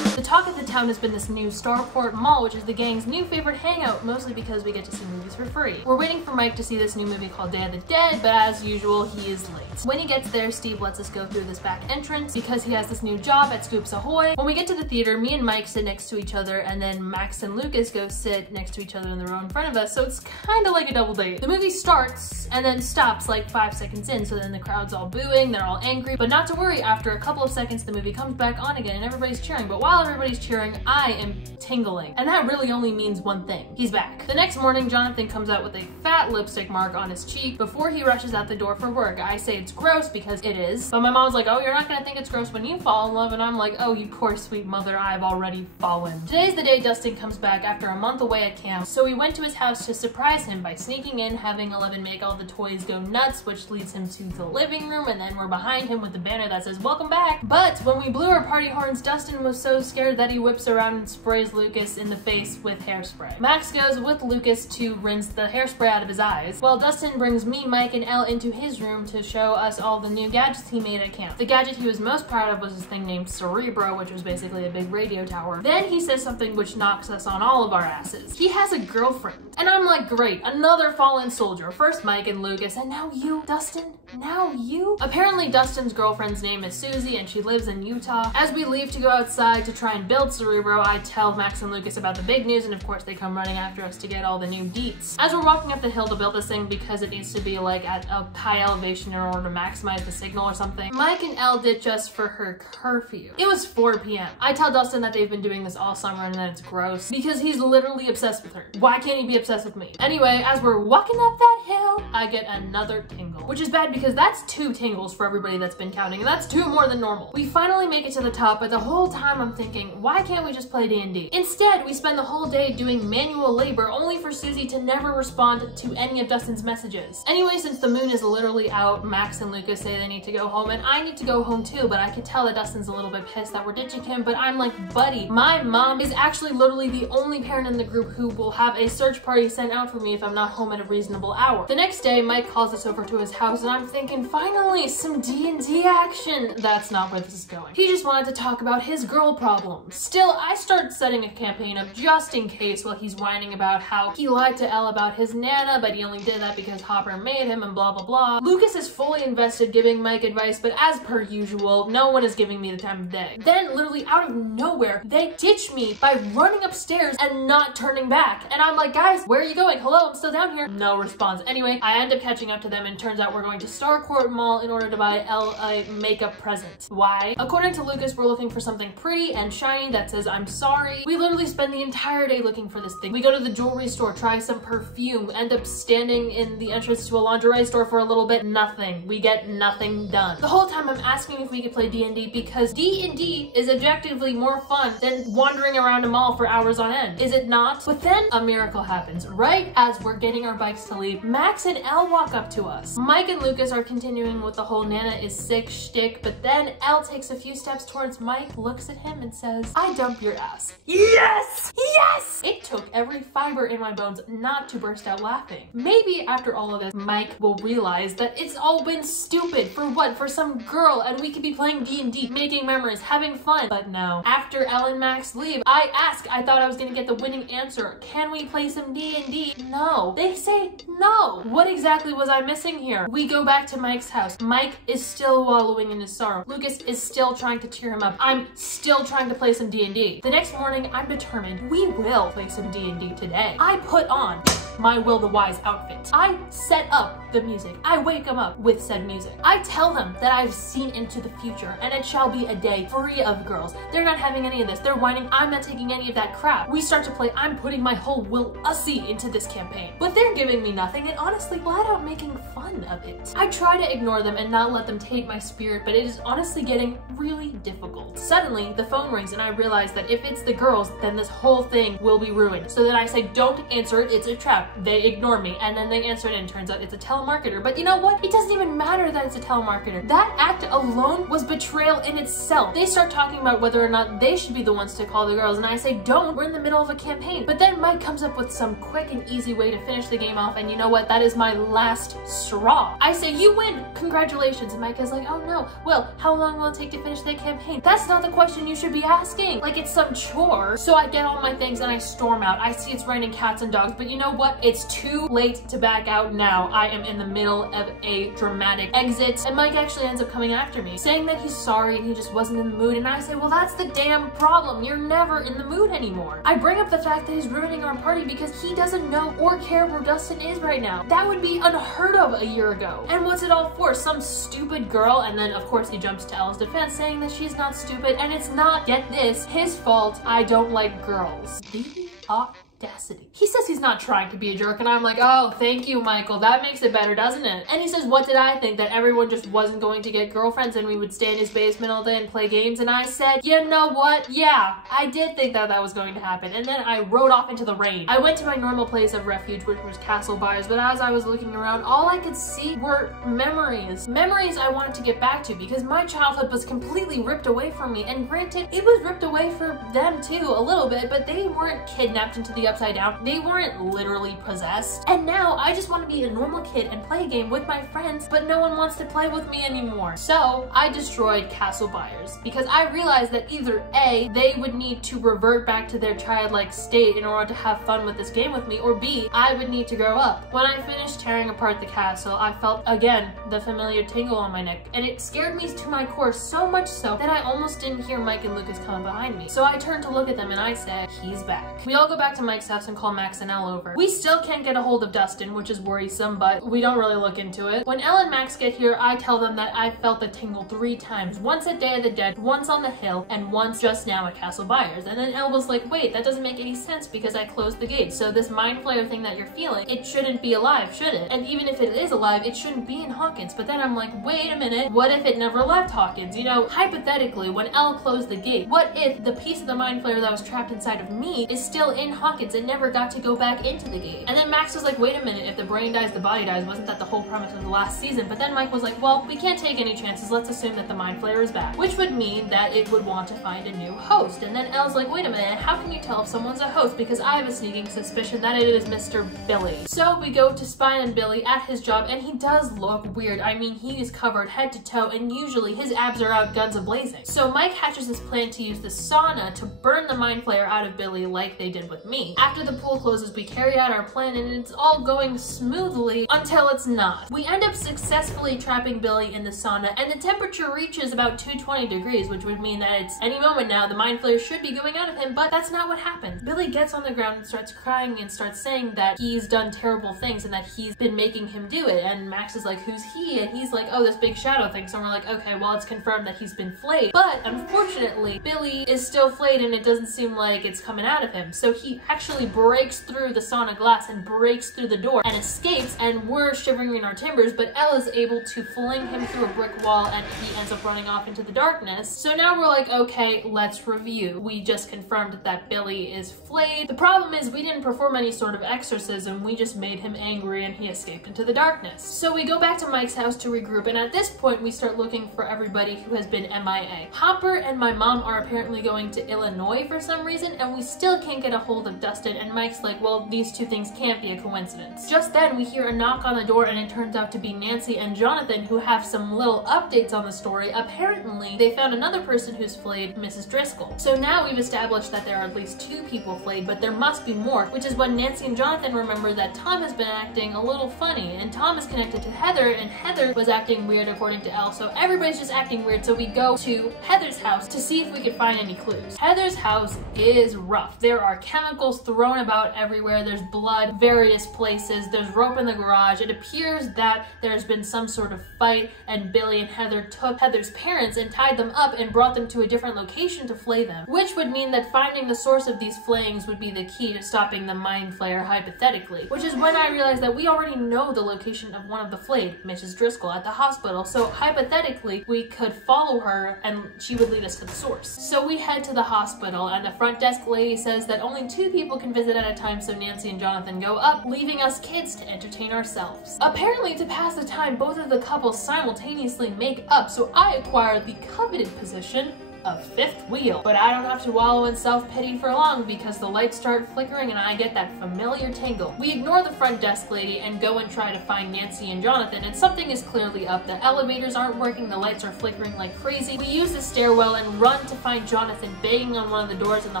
Talk of the town has been this new Starport Mall, which is the gang's new favorite hangout, mostly because we get to see movies for free. We're waiting for Mike to see this new movie called Day of the Dead, but as usual, he is late. When he gets there, Steve lets us go through this back entrance because he has this new job at Scoops Ahoy. When we get to the theater, me and Mike sit next to each other, and then Max and Lucas go sit next to each other in the row in front of us, so it's kind of like a double date. The movie starts and then stops like 5 seconds in, so then the crowd's all booing, they're all angry, but not to worry, after a couple of seconds, the movie comes back on again and everybody's cheering, but while everybody's everybody's cheering, I am tingling. And that really only means one thing. He's back. The next morning, Jonathan comes out with a fat lipstick mark on his cheek before he rushes out the door for work. I say it's gross because it is, but my mom's like, oh, you're not gonna think it's gross when you fall in love, and I'm like, oh, you poor sweet mother, I've already fallen. Today's the day Dustin comes back after a month away at camp, so we went to his house to surprise him by sneaking in, having Eleven make all the toys go nuts, which leads him to the living room, and then we're behind him with the banner that says, welcome back. But when we blew our party horns, Dustin was so scared that he whips around and sprays Lucas in the face with hairspray. Max goes with Lucas to rinse the hairspray out of his eyes, while Dustin brings me, Mike, and Elle into his room to show us all the new gadgets he made at camp. The gadget he was most proud of was this thing named Cerebro, which was basically a big radio tower. Then he says something which knocks us on all of our asses. He has a girlfriend. And I'm like, great, another fallen soldier. First Mike and Lucas, and now you, Dustin? Now you? Apparently Dustin's girlfriend's name is Susie, and she lives in Utah. As we leave to go outside to try and build Cerebro, I tell Max and Lucas about the big news, and of course they come running after us to get all the new deets. As we're walking up the hill to build this thing, because it needs to be like at a high elevation in order to maximize the signal or something, Mike and Elle did just for her curfew. It was 4 p.m. I tell Dustin that they've been doing this all summer and that it's gross because he's literally obsessed with her. Why can't he be obsessed with me? Anyway, as we're walking up that hill, I get another tingle, which is bad because that's 2 tingles for everybody that's been counting, and that's 2 more than normal. We finally make it to the top, but the whole time I'm thinking, why can't we just play D&D? Instead, we spend the whole day doing manual labor only for Susie to never respond to any of Dustin's messages. Anyway, since the moon is literally out, Max and Lucas say they need to go home, and I need to go home too, but I could tell that Dustin's a little bit pissed that we're ditching him, but I'm like, buddy, my mom is actually literally the only parent in the group who will have a search party sent out for me if I'm not home at a reasonable hour. The next day, Mike calls us over to his house, and I'm thinking, finally, some D&D action. That's not where this is going. He just wanted to talk about his girl problems. Still, I start setting a campaign up just in case while he's whining about how he lied to Elle about his Nana, but he only did that because Hopper made him and blah blah blah. Lucas is fully invested giving Mike advice, but as per usual, no one is giving me the time of day. Then, literally out of nowhere, they ditch me by running upstairs and not turning back. And I'm like, guys, where are you going? Hello, I'm still down here. No response. Anyway, I end up catching up to them, and turns out we're going to Starcourt Mall in order to buy Elle a makeup present. Why? According to Lucas, we're looking for something pretty and shiny that says I'm sorry. We literally spend the entire day looking for this thing. We go to the jewelry store, try some perfume, end up standing in the entrance to a lingerie store for a little bit, nothing. We get nothing done. The whole time I'm asking if we could play D&D because D&D is objectively more fun than wandering around a mall for hours on end. Is it not? But then a miracle happens. Right as we're getting our bikes to leave, Max and Elle walk up to us. Mike and Lucas are continuing with the whole Nana is sick shtick, but then Elle takes a few steps towards Mike, looks at him, and says, I dump your ass. Yes! Yes! It took every fiber in my bones not to burst out laughing. Maybe after all of this, Mike will realize that it's all been stupid. For what? For some girl, and we could be playing D&D, making memories, having fun. But no. After Elle and Max leave, I ask, I thought I was gonna get the winning answer. Can we play some D&D? No. They say no. What exactly was I missing here? We go back to Mike's house. Mike is still wallowing in his sorrow. Lucas is still trying to cheer him up. I'm still trying to play some D&D. The next morning, I'm determined we will play some D&D today. I put on my Will the Wise outfit. I set up the music. I wake him up with said music. I tell him that I've seen into the future and it shall be a day free of girls. They're not having any of this. They're whining. I'm not taking any of that crap. We start to play. I'm putting my whole will-ussy into this campaign. But they're giving me nothing and honestly flat out making fun of it. I try to ignore them and not let them take my spirit, but it is honestly getting really difficult. Suddenly, the phone rings and I realize that if it's the girls, then this whole thing will be ruined. So then I say, don't answer it, it's a trap. They ignore me, and then they answer it and it turns out it's a telemarketer. But you know what? It doesn't even matter that it's a telemarketer. That act alone was betrayal in itself. They start talking about whether or not they should be the ones to call the girls, and I say, don't, we're in the middle of a campaign. But then Mike comes up with some quick and easy way to finish the game off, and you know what? That is my last straw. I say, you win, congratulations. And Mike is like, oh no, well, how long will it take to finish the campaign? That's not the question you should be asking. Like it's some chore. So I get all my things and I storm out. I see it's raining cats and dogs, but you know what? It's too late to back out now. I am in in the middle of a dramatic exit, and Mike actually ends up coming after me, saying that he's sorry and he just wasn't in the mood, and I say, well, that's the damn problem. You're never in the mood anymore. I bring up the fact that he's ruining our party because he doesn't know or care where Dustin is right now. That would be unheard of a year ago. And what's it all for? Some stupid girl? And then of course he jumps to Elle's defense, saying that she's not stupid and it's not, get this, his fault. I don't like girls. The audacity. He says he's not trying to be a jerk, and I'm like, oh, thank you, Michael. That makes it better, doesn't it? And he says, what did I think? That everyone just wasn't going to get girlfriends and we would stay in his basement all day and play games? And I said, you know what? Yeah, I did think that that was going to happen. And then I rode off into the rain. I went to my normal place of refuge, which was Castle Byers, but as I was looking around, all I could see were memories. Memories I wanted to get back to because my childhood was completely ripped away from me. And granted, it was ripped away for them too, a little bit, but they weren't kidnapped into the upside down. They weren't literally possessed. And now I just want to be a normal kid and play a game with my friends, but no one wants to play with me anymore. So I destroyed Castle Byers because I realized that either A, they would need to revert back to their childlike state in order to have fun with this game with me, or B, I would need to grow up. When I finished tearing apart the castle, I felt again the familiar tingle on my neck, and it scared me to my core so much so that I almost didn't hear Mike and Lucas coming behind me. So I turned to look at them and I said, he's back. We all go back to Mike's house and call Max and Elle over. We still can't get a hold of Dustin, which is worrisome, but we don't really look into it. When Elle and Max get here, I tell them that I felt the tingle 3 times. Once at Day of the Dead, once on the hill, and once just now at Castle Byers. And then Elle was like, wait, that doesn't make any sense because I closed the gate. So this mind flayer thing that you're feeling, it shouldn't be alive, should it? And even if it is alive, it shouldn't be in Hawkins. But then I'm like, wait a minute, what if it never left Hawkins? You know, hypothetically, when Elle closed the gate, what if the piece of the mind flayer that was trapped inside of me is still in Hawkins and never got to go back into the gate? And then Max was like, wait a minute, if the brain dies, the body dies. Wasn't that the whole premise of the last season? But then Mike was like, well, we can't take any chances. Let's assume that the mind flayer is back, which would mean that it would want to find a new host. And then Elle's like, wait a minute, how can you tell if someone's a host? Because I have a sneaking suspicion that it is Mr. Billy. So we go to spy on Billy at his job, and he does look weird. I mean, he is covered head to toe, and usually his abs are out, guns a-blazing. So Mike hatches this plan to use the sauna to burn the mind flayer out of Billy like they did with me. After the pool closes, we carry out our plan, and it's all going smoothly until it's not. We end up successfully trapping Billy in the sauna, and the temperature reaches about 220 degrees, which would mean that it's any moment now the mind flayer should be going out of him, but that's not what happens. Billy gets on the ground and starts crying and starts saying that he's done terrible things and that he's been making him do it. And Max is like, who's he? And he's like, oh, this big shadow thing. So we're like, okay, well, it's confirmed that he's been flayed. But unfortunately, Billy is still flayed and it doesn't seem like it's coming out of him. So he actually breaks through the sauna glass and breaks through the door and escapes, and we're shivering in our timbers, but Elle is able to fling him through a brick wall and he ends up running off into the darkness. So now we're like, okay, let's review. We just confirmed that Billy is flayed. The problem is we didn't perform any sort of exorcism, we just made him angry and he escaped into the darkness. So we go back to Mike's house to regroup, and at this point we start looking for everybody who has been MIA. Hopper and my mom are apparently going to Illinois for some reason, and we still can't get a hold of Dustin, and Mike's like, well, these two things can't be a coincidence. Just then we hear a knock on the door, and it turns out to be Nancy and Jonathan, who have some little updates on the story. Apparently they found another person who's flayed, Mrs. Driscoll. So now we've established that there are at least 2 people flayed, but there must be more, which is when Nancy and Jonathan remember that Tom has been acting a little funny, and Tom is connected to Heather, and Heather was acting weird according to Elle, so everybody's just acting weird. So we go to Heather's house to see if we could find any clues. Heather's house is rough. There are chemicals thrown about everywhere, there's blood various places, there's rope in the garage. It appears that there's been some sort of fight, and Billy and Heather took Heather's parents and tied them up and brought them to a different location to flay them, which would mean that finding the source of these flayings would be the key to stopping the mind flayer hypothetically, which is when I realized that we already know the location of one of the flayed, Mrs. Driscoll, at the hospital, so hypothetically we could follow her and she would lead us to the source. So we head to the hospital, and the front desk lady says that only 2 people can visit at a time, so Nancy and Jonathan go up, leaving us kids to entertain ourselves. Apparently, to pass the time, both of the couples simultaneously make up, so I acquire the coveted position a fifth wheel. But I don't have to wallow in self-pity for long because the lights start flickering and I get that familiar tingle. We ignore the front desk lady and go and try to find Nancy and Jonathan, and something is clearly up. The elevators aren't working, the lights are flickering like crazy. We use the stairwell and run to find Jonathan banging on one of the doors in the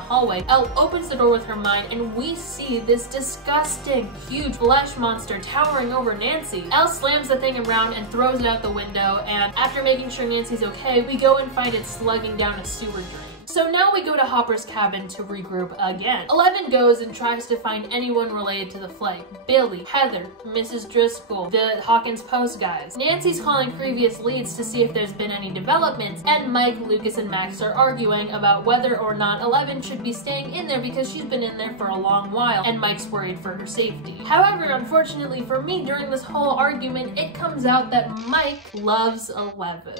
hallway. Elle opens the door with her mind and we see this disgusting, huge flesh monster towering over Nancy. Elle slams the thing around and throws it out the window, and after making sure Nancy's okay, we go and find it slugging down a sewer drain. So now we go to Hopper's cabin to regroup again. 11 goes and tries to find anyone related to the flight. Billy, Heather, Mrs. Driscoll, the Hawkins Post guys. Nancy's calling previous leads to see if there's been any developments, and Mike, Lucas, and Max are arguing about whether or not 11 should be staying in there because she's been in there for a long while, and Mike's worried for her safety. However, unfortunately for me, during this whole argument, it comes out that Mike loves 11.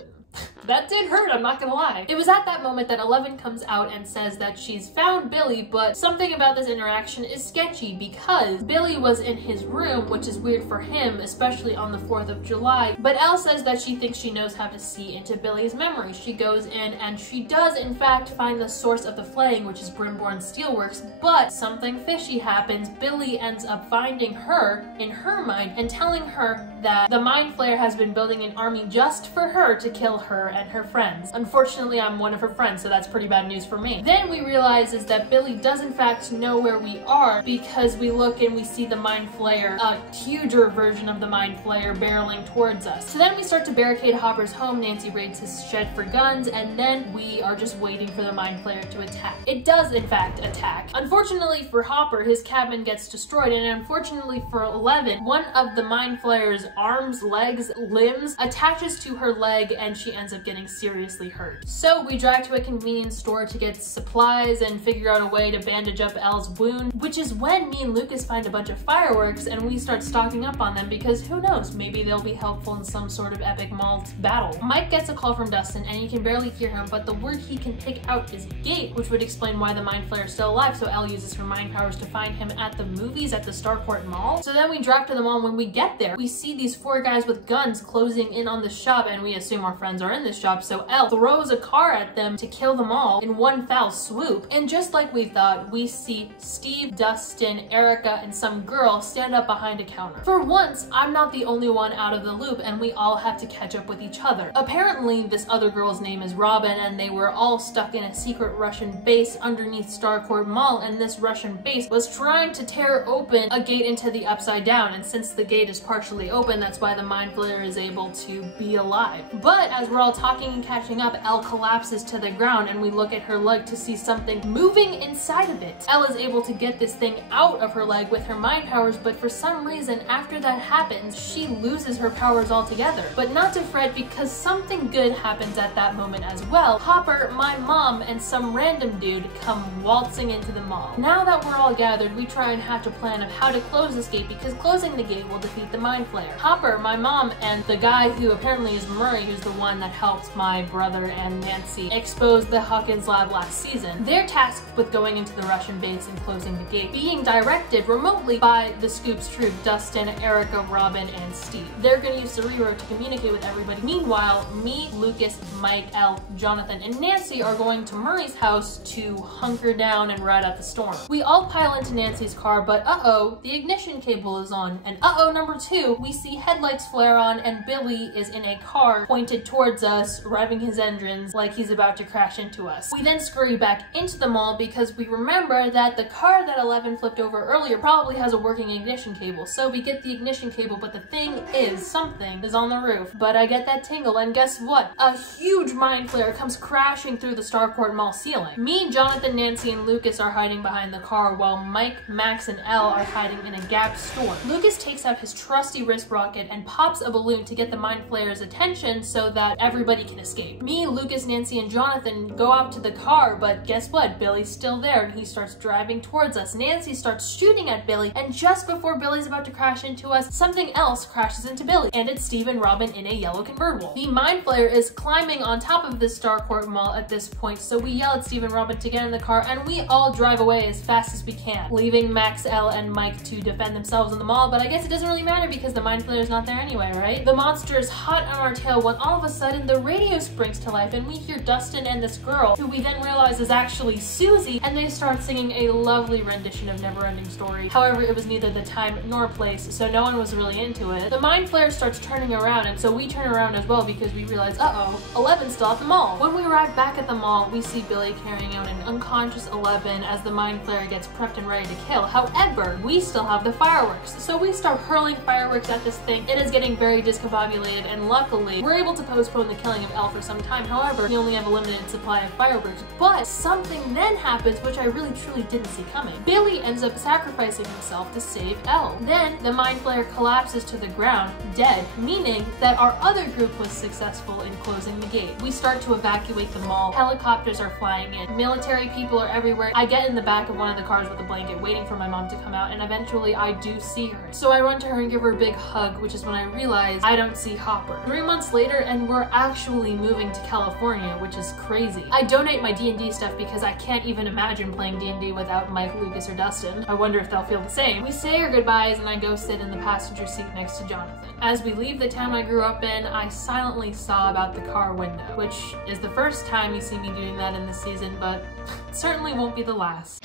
That did hurt, I'm not gonna lie. It was at that moment that 11 comes out and says that she's found Billy, but something about this interaction is sketchy because Billy was in his room, which is weird for him, especially on the 4th of July. But Elle says that she thinks she knows how to see into Billy's memory. She goes in and she does in fact find the source of the flaying, which is Brimborn Steelworks, but something fishy happens. Billy ends up finding her in her mind and telling her that the Mind Flayer has been building an army just for her to kill her and her friends. Unfortunately, I'm one of her friends, so that's pretty bad news for me. Then we realize is that Billy does in fact know where we are because we look and we see the Mind Flayer, a huger version of the Mind Flayer, barreling towards us. So then we start to barricade Hopper's home. Nancy raids his shed for guns, and then we are just waiting for the Mind Flayer to attack. It does in fact attack. Unfortunately for Hopper, his cabin gets destroyed, and unfortunately for 11, one of the Mind Flayer's arms, legs, limbs attaches to her leg and she ends up getting seriously hurt. So we drive to a convenience store to get supplies and figure out a way to bandage up Elle's wound, which is when me and Lucas find a bunch of fireworks and we start stocking up on them because who knows, maybe they'll be helpful in some sort of epic malt battle. Mike gets a call from Dustin and you can barely hear him, but the word he can pick out is gate, which would explain why the Mind Flayer is still alive, so Elle uses her mind powers to find him at the movies at the Starcourt Mall. So then we drive to the mall. When we get there, we see these 4 guys with guns closing in on the shop, and we assume our friends are in this shop, so Elle throws a car at them to kill them all in one foul swoop. And just like we thought, we see Steve, Dustin, Erica, and some girl stand up behind a counter. For once, I'm not the only one out of the loop, and we all have to catch up with each other. Apparently, this other girl's name is Robin, and they were all stuck in a secret Russian base underneath Starcourt Mall, and this Russian base was trying to tear open a gate into the Upside Down, and since the gate is partially open, that's why the Mind Flayer is able to be alive. But as we're all talking and catching up, Elle collapses to the ground, and we look at her leg to see something moving inside of it. Elle is able to get this thing out of her leg with her mind powers, but for some reason, after that happens, she loses her powers altogether. But not to fret, because something good happens at that moment as well. Hopper, my mom, and some random dude come waltzing into the mall. Now that we're all gathered, we try and hatch a plan of how to close this gate, because closing the gate will defeat the Mind Flayer. Hopper, my mom, and the guy who apparently is Murray, who's the one that helped my brother and Nancy expose the Hawkins lab last season, they're tasked with going into the Russian base and closing the gate, being directed remotely by the Scoops troop, Dustin, Erica, Robin, and Steve. They're gonna use Cerero to communicate with everybody. Meanwhile, me, Lucas, Mike, Elle, Jonathan, and Nancy are going to Murray's house to hunker down and ride out the storm. We all pile into Nancy's car, but uh-oh, the ignition cable is on, and uh-oh, number 2, we see headlights flare on and Billy is in a car pointed towards us, revving his engines like he's about to crash into us. We then scurry back into the mall because we remember that the car that 11 flipped over earlier probably has a working ignition cable. So we get the ignition cable, but the thing is, something is on the roof. But I get that tingle, and guess what? A huge Mind Flayer comes crashing through the Starcourt Mall ceiling. Me, Jonathan, Nancy, and Lucas are hiding behind the car, while Mike, Max, and Elle are hiding in a Gap store. Lucas takes out his trusty wrist rocket and pops a balloon to get the Mind Flayer's attention so that everybody can escape. Me, Lucas, Nancy, and Jonathan go out to the car, but guess what? Billy's still there and he starts driving towards us. Nancy starts shooting at Billy, and just before Billy's about to crash into us, something else crashes into Billy, and it's Steve and Robin in a yellow convertible. The Mind Flayer is climbing on top of this Starcourt Mall at this point, so we yell at Steve and Robin to get in the car, and we all drive away as fast as we can, leaving Max, Elle, and Mike to defend themselves in the mall. But I guess it doesn't really matter because the Mind mind flayer's not there anyway, right? The monster is hot on our tail when all of a sudden the radio springs to life and we hear Dustin and this girl, who we then realize is actually Susie, and they start singing a lovely rendition of Neverending Story. However, it was neither the time nor place, so no one was really into it. The mind flayer starts turning around, and so we turn around as well because we realize, uh-oh, Eleven's still at the mall. When we arrive back at the mall, we see Billy carrying out an unconscious Eleven as the mind flayer gets prepped and ready to kill. However, we still have the fireworks, so we start hurling fireworks at this thing. It is getting very discombobulated, and luckily, we're able to postpone the killing of Elle for some time. However, we only have a limited supply of fireworks, but something then happens which I really truly didn't see coming. Billy ends up sacrificing himself to save Elle. Then, the mind flayer collapses to the ground, dead, meaning that our other group was successful in closing the gate. We start to evacuate the mall. Helicopters are flying in. Military people are everywhere. I get in the back of one of the cars with a blanket waiting for my mom to come out, and eventually I do see her. So I run to her and give her a big hug, which is when I realize I don't see Hopper. 3 months later, and we're actually moving to California, which is crazy. I donate my D&D stuff because I can't even imagine playing D&D without Mike, Lucas, or Dustin. I wonder if they'll feel the same. We say our goodbyes and I go sit in the passenger seat next to Jonathan. As we leave the town I grew up in, I silently saw about the car window, which is the first time you see me doing that in this season, but it certainly won't be the last.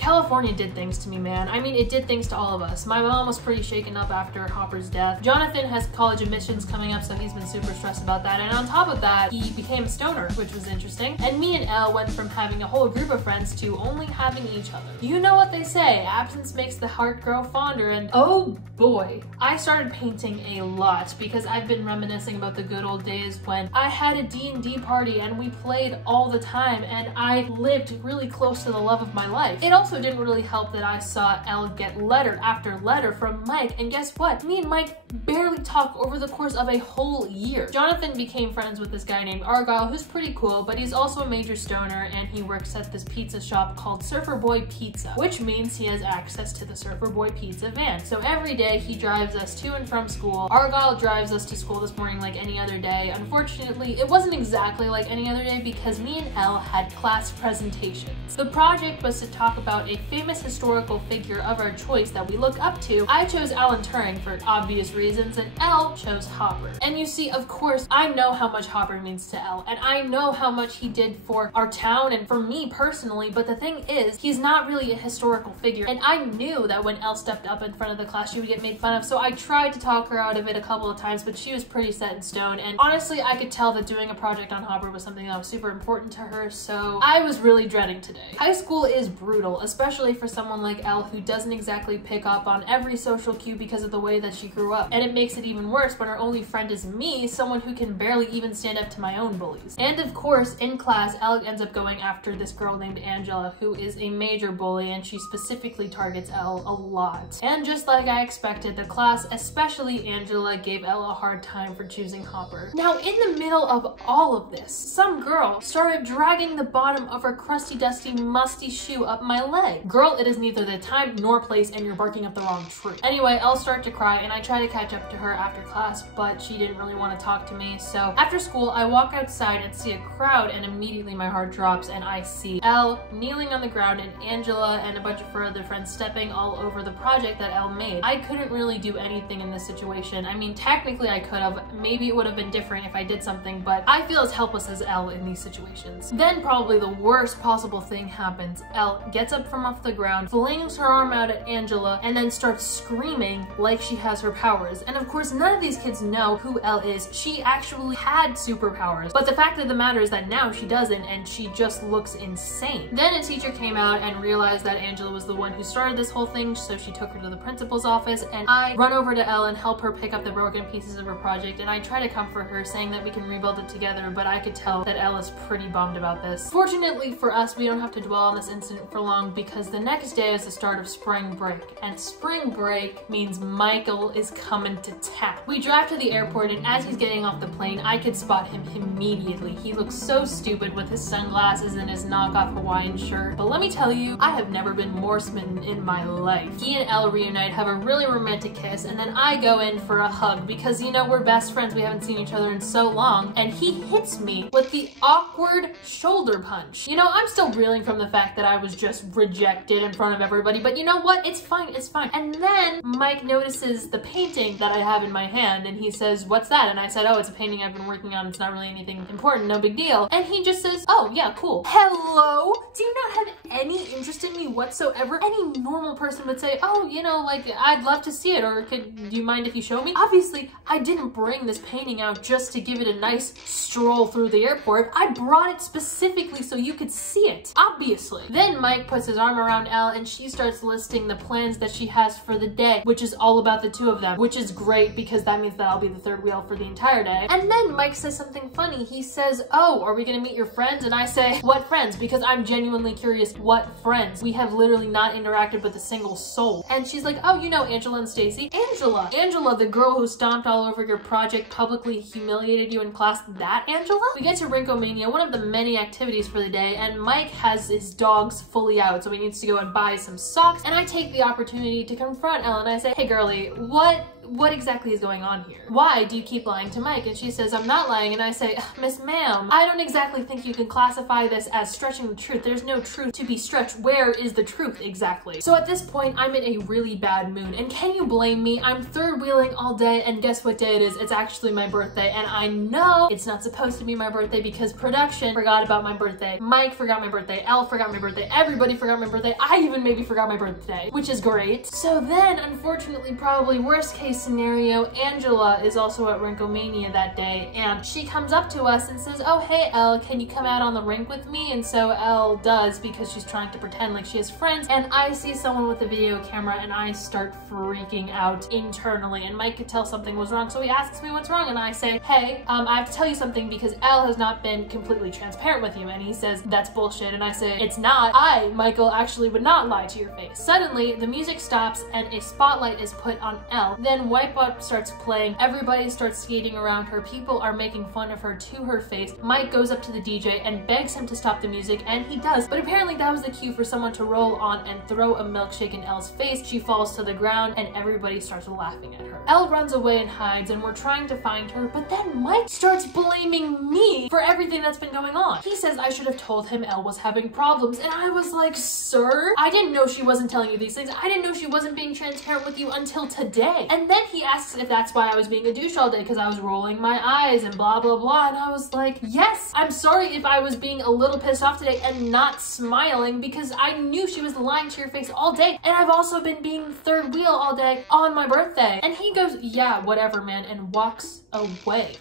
California did things to me, man. I mean, it did things to all of us. My mom was pretty shaken up after Hopper's death. Jonathan has college admissions coming up, so he's been super stressed about that. And on top of that, he became a stoner, which was interesting. And me and Elle went from having a whole group of friends to only having each other. You know what they say, absence makes the heart grow fonder, and oh boy. I started painting a lot because I've been reminiscing about the good old days when I had a D&D party and we played all the time, and I lived really close to the love of my life. It also didn't really help that I saw Elle get letter after letter from Mike, and guess what? Me and Mike barely talked over the course of a whole year. Jonathan became friends with this guy named Argyle, who's pretty cool, but he's also a major stoner, and he works at this pizza shop called Surfer Boy Pizza, which means he has access to the Surfer Boy Pizza van. So every day he drives us to and from school. Argyle drives us to school this morning like any other day. Unfortunately, it wasn't exactly like any other day because me and Elle had class presentations. The project was to talk about a famous historical figure of our choice that we look up to. I chose Alan Turing for obvious reasons, and Elle chose Hopper. And you see, of course, I know how much Hopper means to Elle, and I know how much he did for our town and for me personally, but the thing is, he's not really a historical figure, and I knew that when Elle stepped up in front of the class, she would get made fun of, so I tried to talk her out of it a couple of times, but she was pretty set in stone, and honestly, I could tell that doing a project on Hopper was something that was super important to her, so I was really dreading today. High school is brutal, especially for someone like Elle who doesn't exactly pick up on every social cue because of the way that she grew up. And it makes it even worse when her only friend is me, someone who can barely even stand up to my own bullies. And of course, in class, Elle ends up going after this girl named Angela, who is a major bully, and she specifically targets Elle a lot. And just like I expected, the class, especially Angela, gave Elle a hard time for choosing Hopper. Now, in the middle of all of this, some girl started dragging the bottom of her crusty, dusty, musty shoe up my leg. Girl, it is neither the time nor place, and you're barking up the wrong tree. Anyway, I'll start to cry, and I try to catch up to her after class, but she didn't really want to talk to me. So after school, I walk outside and see a crowd, and immediately my heart drops, and I see Elle kneeling on the ground, and Angela and a bunch of her other friends stepping all over the project that Elle made. I couldn't really do anything in this situation. I mean, technically I could have. Maybe it would have been different if I did something, but I feel as helpless as Elle in these situations. Then probably the worst possible thing happens. Elle gets up from off the ground, flings her arm out at Angela, and then starts screaming like she has her powers. And of course, none of these kids know who Elle is. She actually had superpowers, but the fact of the matter is that now she doesn't, and she just looks insane. Then a teacher came out and realized that Angela was the one who started this whole thing, so she took her to the principal's office, and I run over to Elle and help her pick up the broken pieces of her project, and I try to comfort her, saying that we can rebuild it together, but I could tell that Elle is pretty bummed about this. Fortunately for us, we don't have to dwell on this incident for long because the next day is the start of spring break, and spring break means Michael is coming to town. We drive to the airport, and as he's getting off the plane, I could spot him immediately. He looks so stupid with his sunglasses and his knockoff Hawaiian shirt, but let me tell you, I have never been more smitten in my life. He and Elle reunite, have a really romantic kiss, and then I go in for a hug because, you know, we're best friends, we haven't seen each other in so long, and he hits me with the awkward shoulder punch. You know, I'm still reeling from the fact that I was just rejected in front of everybody, but you know what? It's fine, it's fine. And then Mike notices the painting that I have in my hand, and he says, "What's that?" And I said, "Oh, it's a painting I've been working on. It's not really anything important, no big deal." And he just says, "Oh, yeah, cool." Hello? Do you not have any interest in me whatsoever? Any normal person would say, "Oh, you know, like, I'd love to see it, or do you mind if you show me?" Obviously, I didn't bring this painting out just to give it a nice stroll through the airport. I brought it specifically so you could see it, obviously. Then Mike puts his arm around Elle, and she starts listing the plans that she has for the day, which is all about the two of them, which is great because that means that I'll be the third wheel for the entire day. And then Mike says something funny. He says, "Oh, are we gonna meet your friends?" And I say, "What friends?" Because I'm genuinely curious, what friends? We have literally not interacted with a single soul. And she's like, "Oh, you know Angela and Stacy." Angela, the girl who stomped all over your project, publicly humiliated you in class, that Angela? We get to Rinkomania, one of the many activities for the day, and Mike has his dogs fully out, so he needs to go and buy some socks, and I take the opportunity to confront Elle, and I say, "Hey girlie, what exactly is going on here? Why do you keep lying to Mike?" And she says, "I'm not lying." And I say, "Miss Ma'am, I don't exactly think you can classify this as stretching the truth. There's no truth to be stretched. Where is the truth exactly?" So at this point, I'm in a really bad mood. And can you blame me? I'm third wheeling all day, and guess what day it is? It's actually my birthday. And I know it's not supposed to be my birthday because production forgot about my birthday. Mike forgot my birthday. Elle forgot my birthday. Everybody forgot my birthday. I even maybe forgot my birthday, which is great. So then, unfortunately, probably worst case scenario, Angela is also at Rinkomania that day, and she comes up to us and says, "Oh, hey Elle, can you come out on the rink with me?" And so Elle does because she's trying to pretend like she has friends, and I see someone with a video camera and I start freaking out internally, and Mike could tell something was wrong, so he asks me what's wrong, and I say, "Hey, I have to tell you something because Elle has not been completely transparent with you." And he says, "That's bullshit." And I say, "It's not. I, Michael, actually would not lie to your face." Suddenly, the music stops and a spotlight is put on Elle. Then Wipeout starts playing, everybody starts skating around her, people are making fun of her to her face. Mike goes up to the DJ and begs him to stop the music, and he does, but apparently that was the cue for someone to roll on and throw a milkshake in Elle's face. She falls to the ground and everybody starts laughing at her. Elle runs away and hides, and we're trying to find her, but then Mike starts blaming me for everything that's been going on. He says I should have told him Elle was having problems, and I was like, "Sir, I didn't know she wasn't telling you these things. I didn't know she wasn't being transparent with you until today." And then he asks if that's why I was being a douche all day because I was rolling my eyes and blah blah blah, and I was like, yes, I'm sorry if I was being a little pissed off today and not smiling because I knew she was lying to your face all day, and I've also been being third wheel all day on my birthday. And he goes, "Yeah, whatever, man," and walks away.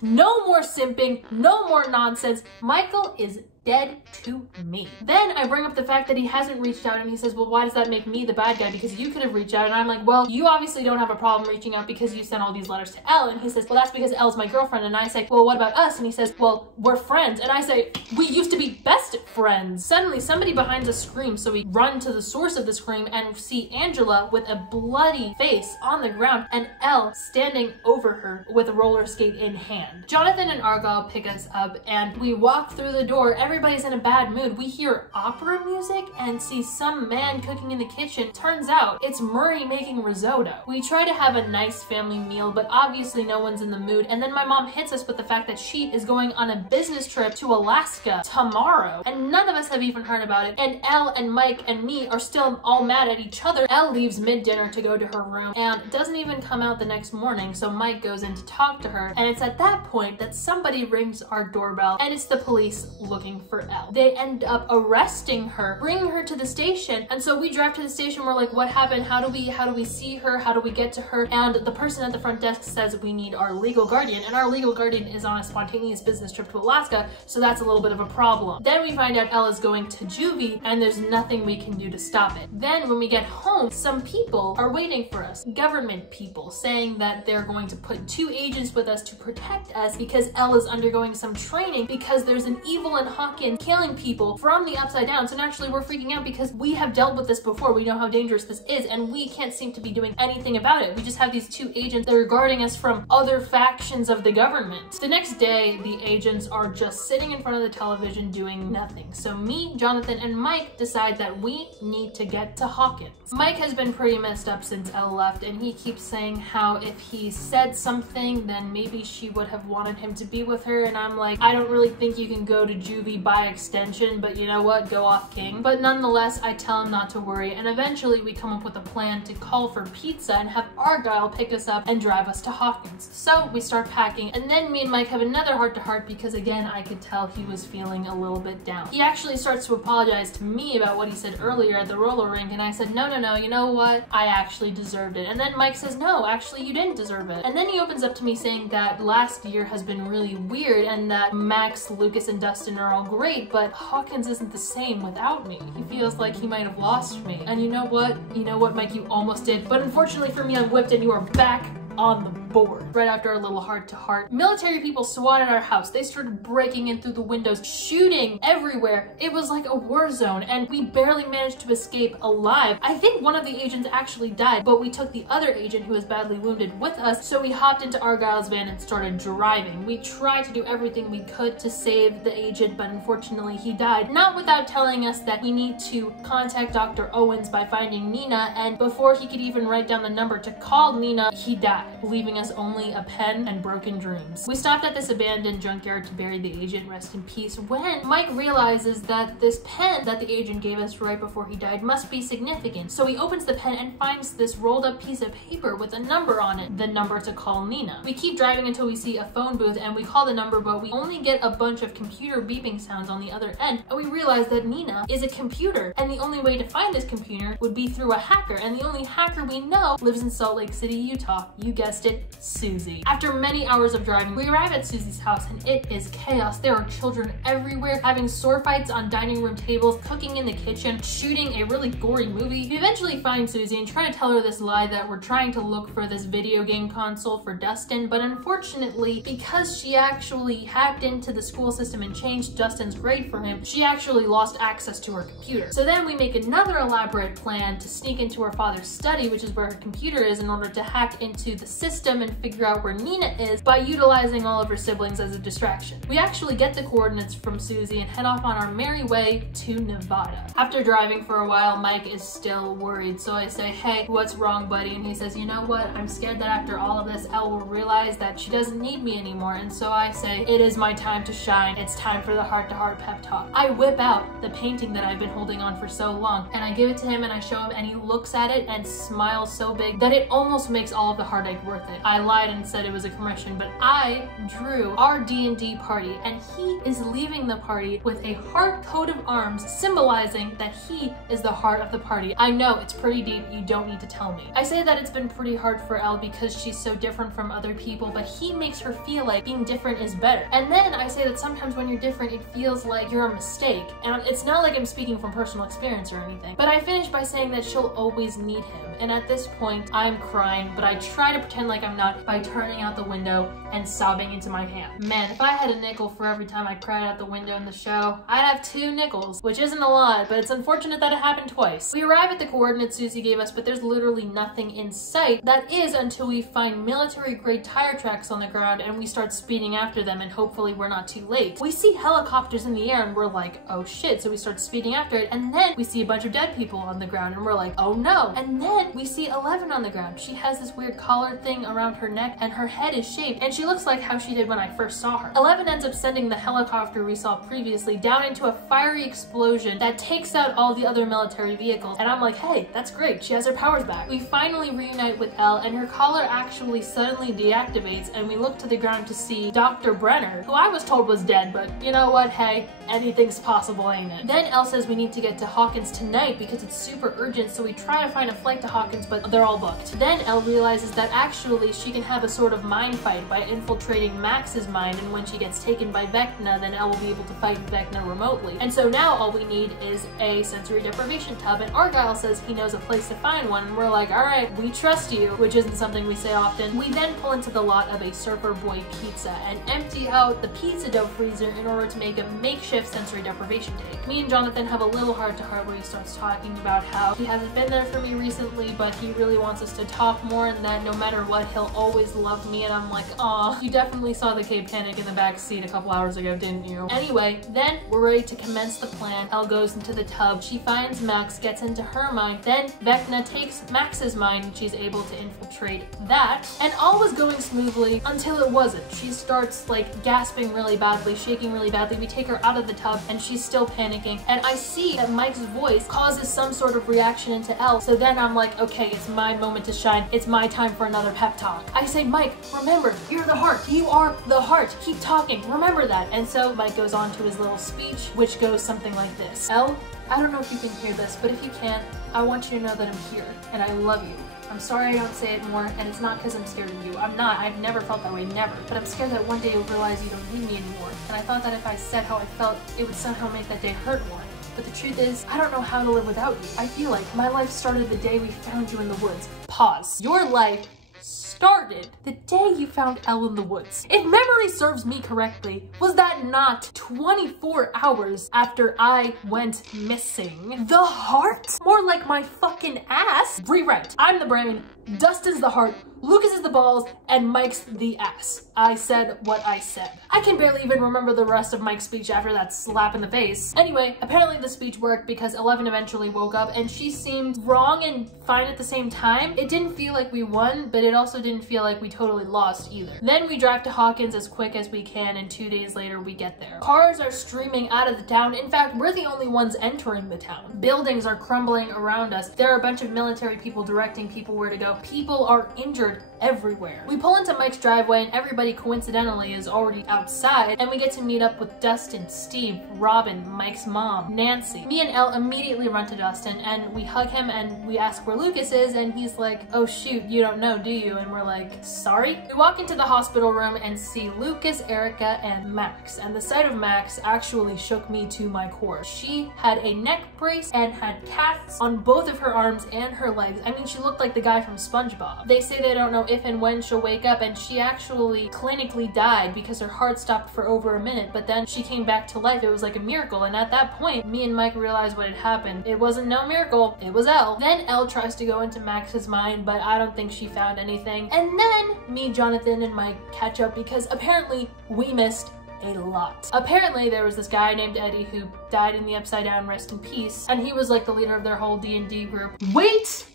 No more simping, no more nonsense. Michael is dead to me. Then I bring up the fact that he hasn't reached out, and he says, "Well, why does that make me the bad guy? Because you could have reached out." And I'm like, "Well, you obviously don't have a problem reaching out because you sent all these letters to Elle." And he says, "Well, that's because Elle's my girlfriend." And I say, "Well, what about us?" And he says, "Well, we're friends." And I say, "We used to be best friends." Suddenly, somebody behind us screams, so we run to the source of the scream and see Angela with a bloody face on the ground and Elle standing over her with a roller skate in hand. Jonathan and Argyle pick us up, and we walk through the door. Everybody's in a bad mood. We hear opera music and see some man cooking in the kitchen. Turns out it's Murray making risotto. We try to have a nice family meal, but obviously no one's in the mood. And then my mom hits us with the fact that she is going on a business trip to Alaska tomorrow, and none of us have even heard about it. And Elle and Mike and me are still all mad at each other. Elle leaves mid-dinner to go to her room and doesn't even come out the next morning, so Mike goes in to talk to her, and it's at that point that somebody rings our doorbell, and it's the police looking for Elle. They end up arresting her, bringing her to the station, and so we drive to the station. We're like, "What happened? How do we see her? How do we get to her?" And the person at the front desk says we need our legal guardian, and our legal guardian is on a spontaneous business trip to Alaska, so that's a little bit of a problem. Then we find out Elle is going to juvie, and there's nothing we can do to stop it. Then when we get home, some people are waiting for us, government people, saying that they're going to put 2 agents with us to protect us because Elle is undergoing some training because there's an evil and hostile Hawkins killing people from the upside down. So naturally we're freaking out because we have dealt with this before. We know how dangerous this is and we can't seem to be doing anything about it. We just have these two agents that are guarding us from other factions of the government. The next day, the agents are just sitting in front of the television doing nothing. So me, Jonathan, and Mike decide that we need to get to Hawkins. Mike has been pretty messed up since Elle left, and he keeps saying how if he said something, then maybe she would have wanted him to be with her, and I'm like, I don't really think you can go to juvie by extension, but you know what, go off king. But nonetheless, I tell him not to worry, and eventually we come up with a plan to call for pizza and have Argyle pick us up and drive us to Hawkins. So we start packing, and then me and Mike have another heart-to-heart because again, I could tell he was feeling a little bit down. He actually starts to apologize to me about what he said earlier at the roller rink, and I said, no, you know what? I actually deserved it. And then Mike says, no, actually you didn't deserve it. And then he opens up to me saying that last year has been really weird and that Max, Lucas, and Dustin are all great, but Hawkins isn't the same without me. He feels like he might have lost me. And you know what? You know what, Mike? You almost did. But unfortunately for me, I'm whipped and you are back on the board. Right after our little heart-to-heart, military people swatted our house. They started breaking in through the windows, shooting everywhere. It was like a war zone, and we barely managed to escape alive. I think one of the agents actually died, but we took the other agent who was badly wounded with us, so we hopped into Argyle's van and started driving. We tried to do everything we could to save the agent, but unfortunately he died. Not without telling us that we need to contact Dr. Owens by finding Nina, and before he could even write down the number to call Nina, he died, leaving us only a pen and broken dreams. We stopped at this abandoned junkyard to bury the agent, rest in peace, when Mike realizes that this pen that the agent gave us right before he died must be significant. So he opens the pen and finds this rolled up piece of paper with a number on it, the number to call Nina. We keep driving until we see a phone booth and we call the number, but we only get a bunch of computer beeping sounds on the other end, and we realize that Nina is a computer, and the only way to find this computer would be through a hacker, and the only hacker we know lives in Salt Lake City, Utah. You guessed it, Susie. After many hours of driving, we arrive at Susie's house and it is chaos. There are children everywhere, having sword fights on dining room tables, cooking in the kitchen, shooting a really gory movie. We eventually find Susie and try to tell her this lie that we're trying to look for this video game console for Dustin, but unfortunately, because she actually hacked into the school system and changed Dustin's grade for him, she actually lost access to her computer. So then we make another elaborate plan to sneak into her father's study, which is where her computer is, in order to hack into the system and figure out where Nina is by utilizing all of her siblings as a distraction. We actually get the coordinates from Susie and head off on our merry way to Nevada. After driving for a while, Mike is still worried, so I say, hey, what's wrong, buddy? And he says, you know what? I'm scared that after all of this, Elle will realize that she doesn't need me anymore. And so I say, it is my time to shine. It's time for the heart-to-heart pep talk. I whip out the painting that I've been holding on for so long, and I give it to him and I show him, and he looks at it and smiles so big that it almost makes all of the heartache worth it. I lied and said it was a commission, but I drew our D&D party, and he is leaving the party with a heart coat of arms symbolizing that he is the heart of the party. I know, it's pretty deep, you don't need to tell me. I say that it's been pretty hard for Elle because she's so different from other people, but he makes her feel like being different is better. And then I say that sometimes when you're different, it feels like you're a mistake. And it's not like I'm speaking from personal experience or anything, but I finish by saying that she'll always need him. And at this point, I'm crying, but I try to pretend like I'm not by turning out the window and sobbing into my hand. Man, if I had a nickel for every time I cried out the window in the show, I'd have 2 nickels, which isn't a lot, but it's unfortunate that it happened twice. We arrive at the coordinates Susie gave us, but there's literally nothing in sight. That is until we find military-grade tire tracks on the ground and we start speeding after them, and hopefully we're not too late. We see helicopters in the air and we're like, oh shit, so we start speeding after it, and then we see a bunch of dead people on the ground and we're like, oh no. And then we see 11 on the ground. She has this weird collar thing around her neck and her head is shaved, and she looks like how she did when I first saw her. 11 ends up sending the helicopter we saw previously down into a fiery explosion that takes out all the other military vehicles, and I'm like, hey, that's great, she has her powers back. We finally reunite with Elle, and her collar actually suddenly deactivates, and we look to the ground to see Dr. Brenner, who I was told was dead, but you know what, hey, anything's possible, ain't it? Then Elle says we need to get to Hawkins tonight because it's super urgent, so we try to find a flight to Hawkins, but they're all booked. Then Elle realizes that actually she can have a sort of mind fight by infiltrating Max's mind, and when she gets taken by Vecna, then Elle will be able to fight Vecna remotely. And so now all we need is a sensory deprivation tub, and Argyle says he knows a place to find one, and we're like, alright, we trust you, which isn't something we say often. We then pull into the lot of a Surfer Boy Pizza and empty out the pizza dough freezer in order to make a makeshift sensory deprivation tank. Me and Jonathan have a little heart-to-heart where he starts talking about how he hasn't been there for me recently, but he really wants us to talk more, and that no matter what, he'll always love me. And I'm like, aw, you definitely saw the Cape Panic in the back seat a couple hours ago, didn't you? Anyway, then we're ready to commence the plan. Elle goes into the tub, she finds Max, gets into her mind, then Vecna takes Max's mind and she's able to infiltrate that. And all was going smoothly until it wasn't. She starts like gasping really badly, shaking really badly. We take her out of the tub and she's still panicking. And I see that Mike's voice causes some sort of reaction into Elle. So then I'm like, okay, it's my moment to shine. It's my time for another pep talk. I say, Mike, remember, you're the heart. You are the heart. Keep talking. Remember that. And so Mike goes on to his little speech, which goes something like this. Elle, I don't know if you can hear this, but if you can, I want you to know that I'm here and I love you. I'm sorry I don't say it more, and it's not because I'm scared of you. I'm not. I've never felt that way, never. But I'm scared that one day you'll realize you don't need me anymore. And I thought that if I said how I felt, it would somehow make that day hurt more. But the truth is, I don't know how to live without you. I feel like my life started the day we found you in the woods. Pause. Your life started the day you found Elle in the woods. If memory serves me correctly, was that not 24 hours after I went missing? The heart? More like my fucking ass. Rewrite. I'm the brain, Dustin's the heart, Lucas is the balls, and Mike's the ass. I said what I said. I can barely even remember the rest of Mike's speech after that slap in the face. Anyway, apparently the speech worked because 11 eventually woke up and she seemed wrong and fine at the same time. It didn't feel like we won, but it also didn't feel like we totally lost either. Then we drive to Hawkins as quick as we can, and 2 days later we get there. Cars are streaming out of the town. In fact, we're the only ones entering the town. Buildings are crumbling around us. There are a bunch of military people directing people where to go. People are injured everywhere. We pull into Mike's driveway and everybody coincidentally is already outside, and we get to meet up with Dustin, Steve, Robin, Mike's mom, Nancy. Me and Elle immediately run to Dustin and we hug him and we ask where Lucas is, and he's like, oh shoot, you don't know, do you? And we're like, sorry? We walk into the hospital room and see Lucas, Erica, and Max, and the sight of Max actually shook me to my core. She had a neck brace and had casts on both of her arms and her legs. I mean, she looked like the guy from SpongeBob. They say they don't know if and when she'll wake up, and she actually clinically died because her heart stopped for over a minute, but then she came back to life. It was like a miracle, and at that point, me and Mike realized what had happened. It wasn't no miracle, it was Elle. Then Elle tries to go into Max's mind, but I don't think she found anything. And then me, Jonathan, and Mike catch up because apparently we missed a lot. Apparently there was this guy named Eddie who died in the Upside Down, rest in peace, and he was like the leader of their whole D&D group. Wait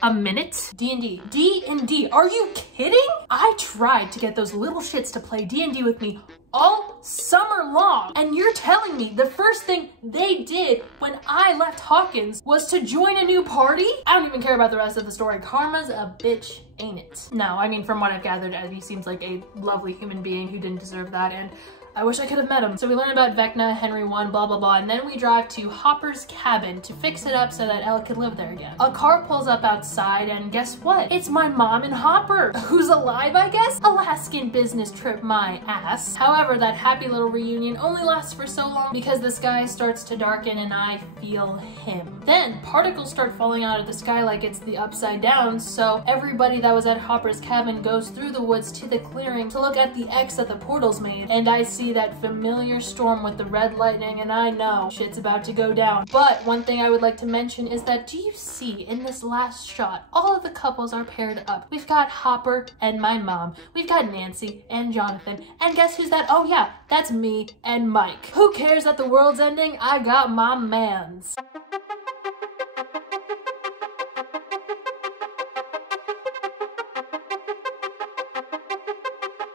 a minute. D&D. D&D. Are you kidding? I tried to get those little shits to play D&D with me all summer long, and you're telling me the first thing they did when I left Hawkins was to join a new party? I don't even care about the rest of the story. Karma's a bitch, ain't it? No, I mean, from what I've gathered, Eddie seems like a lovely human being who didn't deserve that, and I wish I could have met him. So we learn about Vecna, Henry 1, blah, blah, blah, and then we drive to Hopper's cabin to fix it up so that Elle could live there again. A car pulls up outside, and guess what? It's my mom and Hopper, who's alive, I guess? Alaskan business trip, my ass. However, that happy little reunion only lasts for so long because the sky starts to darken and I feel him. Then particles start falling out of the sky like it's the Upside Down, so everybody that was at Hopper's cabin goes through the woods to the clearing to look at the X that the portals made, and I see that familiar storm with the red lightning, and I know shit's about to go down. But one thing I would like to mention is that, do you see in this last shot, all of the couples are paired up. We've got Hopper and my mom. We've got Nancy and Jonathan. And guess who's that? Oh yeah, that's me and Mike. Who cares that the world's ending? I got my mans.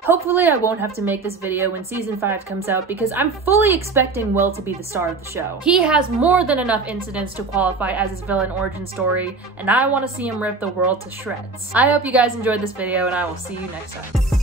Hopefully I won't have to make this video when season 5 comes out because I'm fully expecting Will to be the star of the show. He has more than enough incidents to qualify as his villain origin story, and I want to see him rip the world to shreds. I hope you guys enjoyed this video, and I will see you next time.